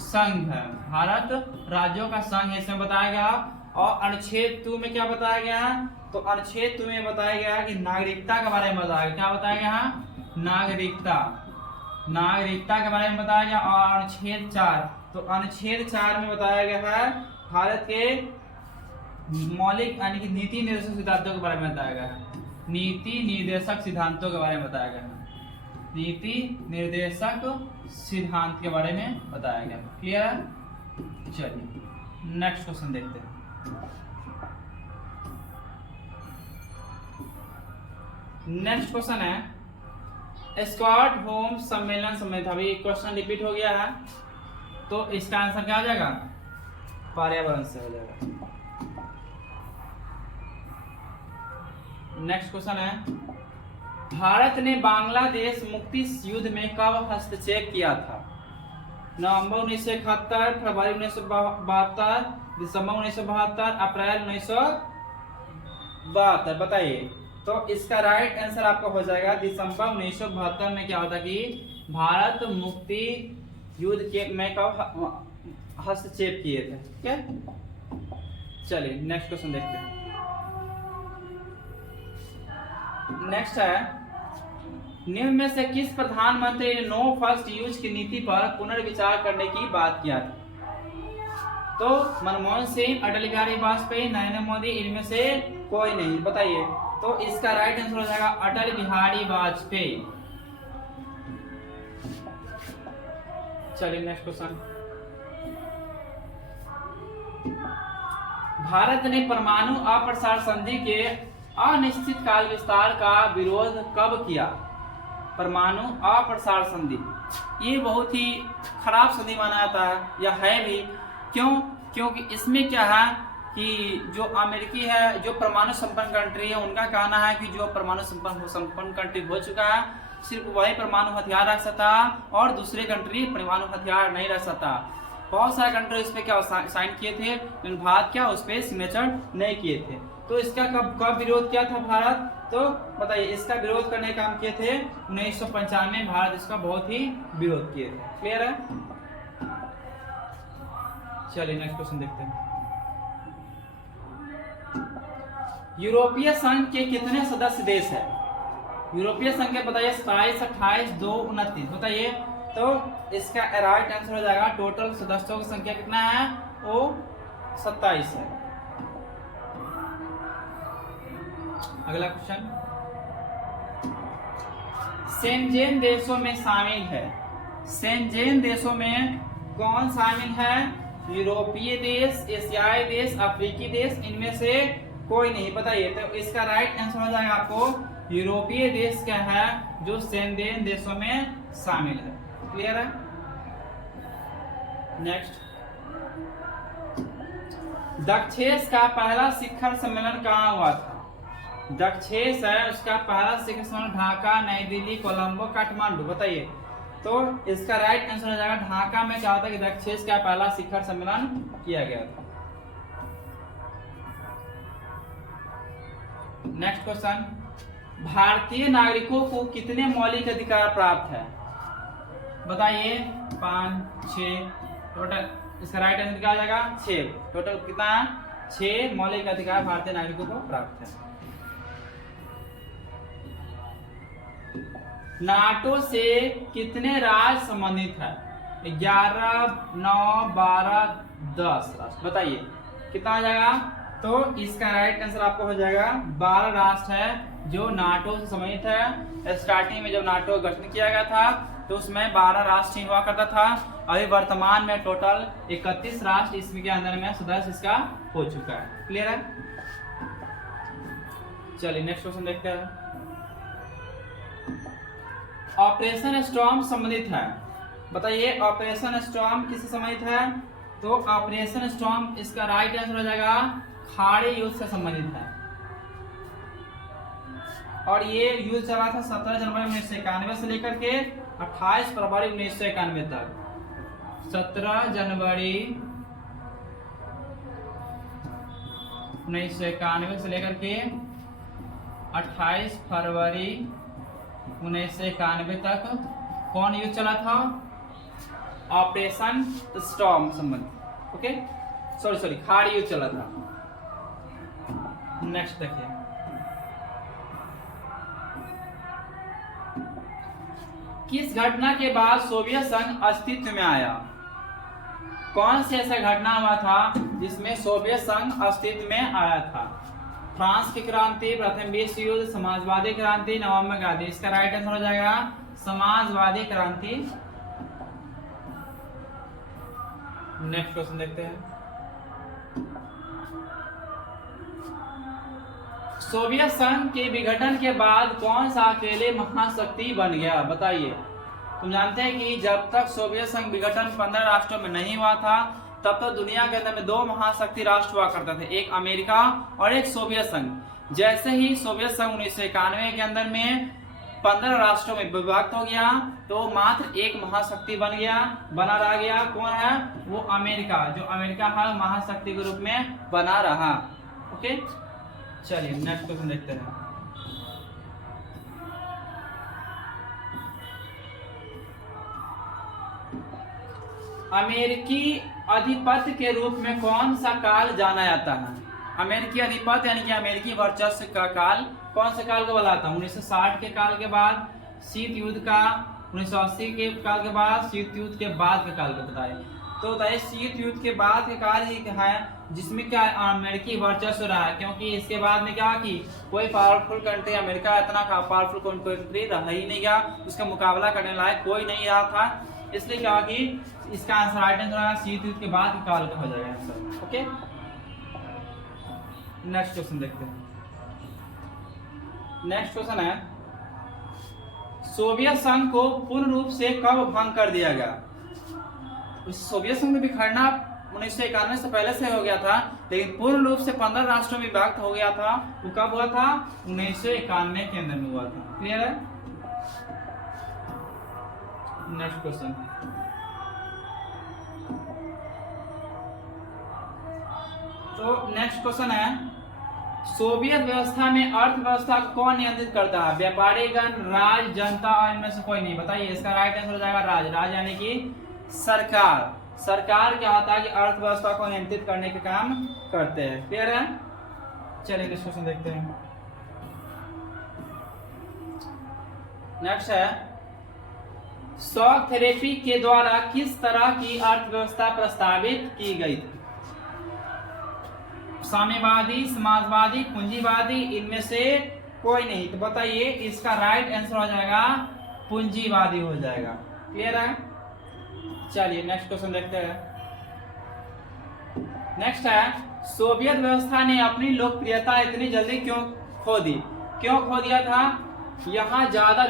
संघ है। भारत राज्यों का संघ है, इसमें बताया गया। और अनुच्छेद 2 में क्या बताया गया है? तो अनुच्छेद 2 में बताया गया कि नागरिकता के बारे में बताया गया। क्या बताया गया है? नागरिकता के बारे में बताया गया। और अनुच्छेद 4, तो अनुच्छेद 4 में बताया गया है भारत के मौलिक यानी कि नीति निर्देशक सिद्धांतों के बारे में बताया गया है। नीति निर्देशक सिद्धांतों के बारे में बताया गया है। नीति निर्देशक सिद्धांत के बारे में बताया गया। क्लियर है? चलिए नेक्स्ट क्वेश्चन देखते हैं। नेक्स्ट क्वेश्चन है स्टॉकहोम सम्मेलन संबंधित। अभी क्वेश्चन रिपीट हो गया है तो इसका आंसर क्या हो जाएगा? पर्यावरण से हो जाएगा। नेक्स्ट क्वेश्चन है भारत ने बांग्लादेश मुक्ति युद्ध में कब हस्तक्षेप किया था? नवंबर 1971, फरवरी 1972, दिसंबर 1972, अप्रैल 1972। बताइए तो इसका राइट आंसर आपका हो जाएगा दिसंबर 1972 में क्या होता कि भारत मुक्ति युद्ध के में कब हस्तक्षेप किए थे। ठीक है, चलिए नेक्स्ट क्वेश्चन देखते हैं। नेक्स्ट है, निम्न में से किस प्रधानमंत्री ने नो फर्स्ट यूज की नीति पर पुनर्विचार करने की बात किया था? तो मनमोहन सिंह, अटल बिहारी वाजपेयी, नरेंद्र मोदी, इनमें से कोई नहीं, बताइए। तो इसका राइट आंसर हो जाएगा अटल बिहारी वाजपेयी। चलिए नेक्स्ट क्वेश्चन। भारत ने परमाणु अप्रसार संधि के अनिश्चित काल विस्तार का विरोध कब किया? परमाणु अप्रसार संधि ये बहुत ही खराब संधि माना जाता है, या है भी। क्यों? क्योंकि इसमें क्या है कि जो अमेरिकी है, जो परमाणु संपन्न कंट्री है, उनका कहना है कि जो परमाणु संपन्न कंट्री हो चुका है सिर्फ वही परमाणु हथियार रख सकता और दूसरे कंट्री परमाणु हथियार नहीं रख सकता। बहुत सारे कंट्री इस पे क्या साइन किए थे, लेकिन भारत क्या उस पे सिग्नेचर नहीं किए थे। तो इसका कब विरोध किया था भारत? तो बताइए, इसका विरोध करने का काम किए थे 1995 में। भारत इसका बहुत ही विरोध किए थे। क्लियर है? चलिए नेक्स्ट क्वेश्चन देखते हैं। यूरोपीय संघ के कितने सदस्य देश है? यूरोपीय संघ के बताइए 27, 28, 2, 29, बताइए। तो इसका राइट आंसर हो जाएगा टोटल सदस्यों की संख्या कितना है? वो 27 है। अगला क्वेश्चन, शेंजेन देशों में शामिल है। शेंजेन देशों में कौन शामिल है? यूरोपीय देश, एशियाई देश, अफ्रीकी देश, इनमें से कोई नहीं, बताइए। तो इसका राइट आंसर हो जाएगा आपको यूरोपीय देश क्या है जो शेंजेन देशों में शामिल है। क्लियर है? नेक्स्ट, दक्षेस का पहला शिखर सम्मेलन कहाँ हुआ था? दक्षेस है, उसका पहला शिखर सम्मेलन ढाका, नई दिल्ली, कोलंबो, काठमांडू, बताइए। तो इसका राइट आंसर हो जाएगा ढाका में क्या होता है कि दक्षेस का पहला शिखर सम्मेलन किया गया था। नेक्स्ट क्वेश्चन, भारतीय नागरिकों को कितने मौलिक अधिकार प्राप्त है? बताइए। 5, 6 टोटल। इसका राइट आंसर क्या आ जाएगा? 6। टोटल कितना है? 6 मौलिक अधिकार भारतीय नागरिकों को प्राप्त है। नाटो से कितने राज्य संबंधित है? 11, 9, 12, 10 राष्ट्र, बताइए कितना आ जाएगा? तो इसका राइट आंसर आपको हो जाएगा 12 राष्ट्र है जो नाटो से संबंधित है। स्टार्टिंग में जब नाटो गठन किया गया था तो उसमें 12 राष्ट्र ही हुआ करता था। अभी वर्तमान में टोटल 31 राष्ट्र इसमें के अंदर में सदस्य इसका हो चुका है। क्लियर है? चलिए नेक्स्ट क्वेश्चन देखते हैं। ऑपरेशन स्टॉर्म संबंधित है, बताइए। ऑपरेशन स्टॉर्म किससे संबंधित है? तो ऑपरेशन स्टॉर्म इसका राइट आंसर हो जाएगा खाड़ी युद्ध से संबंधित है। और ये युद्ध चला था 17 जनवरी 1991 से लेकर के 28 फरवरी 1991 तक। 17 जनवरी 1991 से लेकर के 28 फरवरी 1991 तक कौन युद्ध चला था? ऑपरेशन स्टॉर्म संबंधित। ओके, सॉरी खाड़ी युद्ध चला था। नेक्स्ट देखिए, किस घटना के बाद सोवियत संघ अस्तित्व में आया? कौन सी ऐसा घटना हुआ था जिसमें सोवियत संघ अस्तित्व में आया था? फ्रांस की क्रांति, प्रथम विश्व युद्ध, समाजवादी क्रांति, महात्मा गांधी। इसका राइट आंसर हो जाएगा समाजवादी क्रांति। नेक्स्ट क्वेश्चन देखते हैं। सोवियत संघ के विघटन के बाद कौन सा अकेले महाशक्ति बन गया? बताइए। तुम जानते हैं कि जब तक सोवियत संघ विघटन 15 राष्ट्रों में नहीं हुआ था तब तो दुनिया के अंदर में 2 महाशक्ति राष्ट्र हुआ करते थे, एक अमेरिका और एक सोवियत संघ। जैसे ही सोवियत संघ 1991 के अंदर में 15 राष्ट्रों में विभक्त हो गया तो मात्र एक महाशक्ति बना रह गया। कौन है? वो अमेरिका, जो अमेरिका हर महाशक्ति के रूप में बना रहा। ओके, चलिए नेक्स्ट क्वेश्चन देखते हैं। अमेरिकी अधिपत्य के रूप में कौन सा काल जाना जाता है? अमेरिकी अधिपत्य यानी कि अमेरिकी वर्चस्व का काल कौन से काल को बुलाता है? 1960 के काल के बाद, शीत युद्ध का, 1980 के काल के बाद, शीत युद्ध के बाद का काल को बताए। तो बताइए शीत युद्ध के बाद का काल ही है जिसमें क्या अमेरिकी वर्चस्व रहा है, क्योंकि इसके बाद में क्या कि कोई पावरफुल कंट्री, अमेरिका इतना पावरफुल कंट्री रहा ही नहीं गया, उसका मुकाबला करने लायक कोई नहीं रहा था, इसलिए क्या कि इसका आंसर राइट आंसर शीत युद्ध के बाद के काल का हो जाएगा आंसर। ओके, नेक्स्ट क्वेश्चन देखते हैं। नेक्स्ट क्वेश्चन है सोवियत संघ को पूर्ण रूप से कब भंग कर दिया गया? सोवियत संघ में बिखरना 1991 से पहले से हो गया था, लेकिन पूर्ण रूप से 15 राष्ट्रों में विभक्त हो गया था। वो कब हुआ था? 1991 के अंदर में हुआ था। क्लियर है? नेक्स्ट क्वेश्चन, तो नेक्स्ट क्वेश्चन है सोवियत व्यवस्था में अर्थव्यवस्था कौन नियंत्रित करता है? व्यापारी गण, राज, जनता और इनमें से कोई नहीं। बताइए इसका राइट आंसर हो जाएगा राज। राज यानी कि सरकार। सरकार क्या होता है कि अर्थव्यवस्था को नियंत्रित करने के काम करते हैं। क्लियर है? चलिए नेक्स्ट क्वेश्चन देखते हैं। नेक्स्ट है शॉक थेरेपी के द्वारा किस तरह की अर्थव्यवस्था प्रस्तावित की गई थी? साम्यवादी, समाजवादी, पूंजीवादी, इनमें से कोई नहीं। तो बताइए इसका राइट आंसर हो जाएगा पूंजीवादी हो जाएगा। क्लियर है? चलिए नेक्स्ट क्वेश्चन देखते हैं। नेक्स्ट है सोवियत व्यवस्था ने अपनी लोकप्रियता इतनी जल्दी क्यों खो दी? क्यों खो दिया था? यहाँ ज्यादा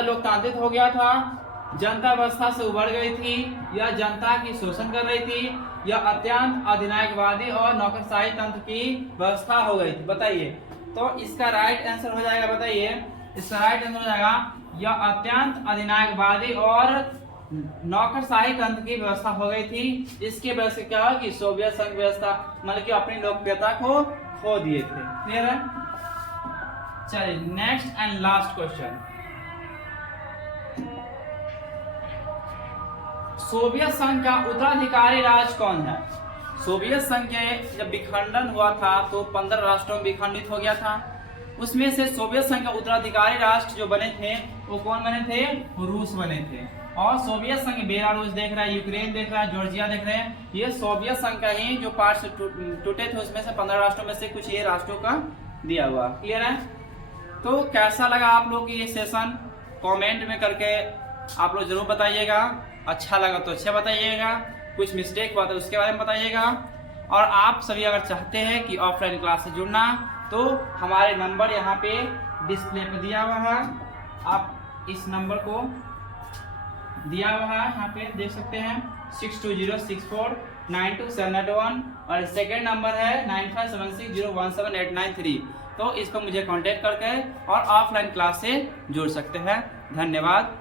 लोकतांत्रिक हो गया था, जनता व्यवस्था से उभर गई थी, या जनता की शोषण कर रही थी, या अत्यंत अधिनायकवादी और नौकरशाही तंत्र की व्यवस्था हो गई थी। बताइए तो इसका राइट आंसर हो जाएगा। बताइए इसका राइट आंसर हो जाएगा या अत्यंत अधिनायकवादी और नौकरशाही तंत्र की व्यवस्था हो गई थी। इसके वजह से क्या हुआ कि सोवियत संघ व्यवस्था मतलब कि अपनी लोकप्रियता को खो दिए थे। क्लियर है? चलिए next and last question, Soviet संघ का उत्तराधिकारी राज्य कौन है? सोवियत संघ के जब विखंडन हुआ था तो 15 राष्ट्रों में विखंडित हो गया था। उसमें से सोवियत संघ का उत्तराधिकारी राष्ट्र जो बने थे वो कौन बने थे? रूस बने थे। और सोवियत संघ बेलारूस देख रहा है, यूक्रेन देख रहा है, जॉर्जिया देख रहे हैं, ये सोवियत संघ का ही जो पार्ट टूटे थे उसमें से 15 राष्ट्रों में से कुछ ये राष्ट्रों का दिया हुआ। क्लियर है? तो कैसा लगा आप लोग ये सेशन? कमेंट में करके आप लोग जरूर बताइएगा। अच्छा लगा तो अच्छा बताइएगा, कुछ मिस्टेक हुआ तो उसके बारे में बताइएगा। और आप सभी अगर चाहते हैं कि ऑफलाइन क्लास से जुड़ना तो हमारे नंबर यहाँ पे डिस्प्ले पे दिया हुआ है, आप इस नंबर को दिया हुआ है यहाँ पे देख सकते हैं 6206492781 और सेकेंड नंबर है 9576017893। तो इस पर मुझे कांटेक्ट करके और ऑफलाइन क्लास से जुड़ सकते हैं। धन्यवाद।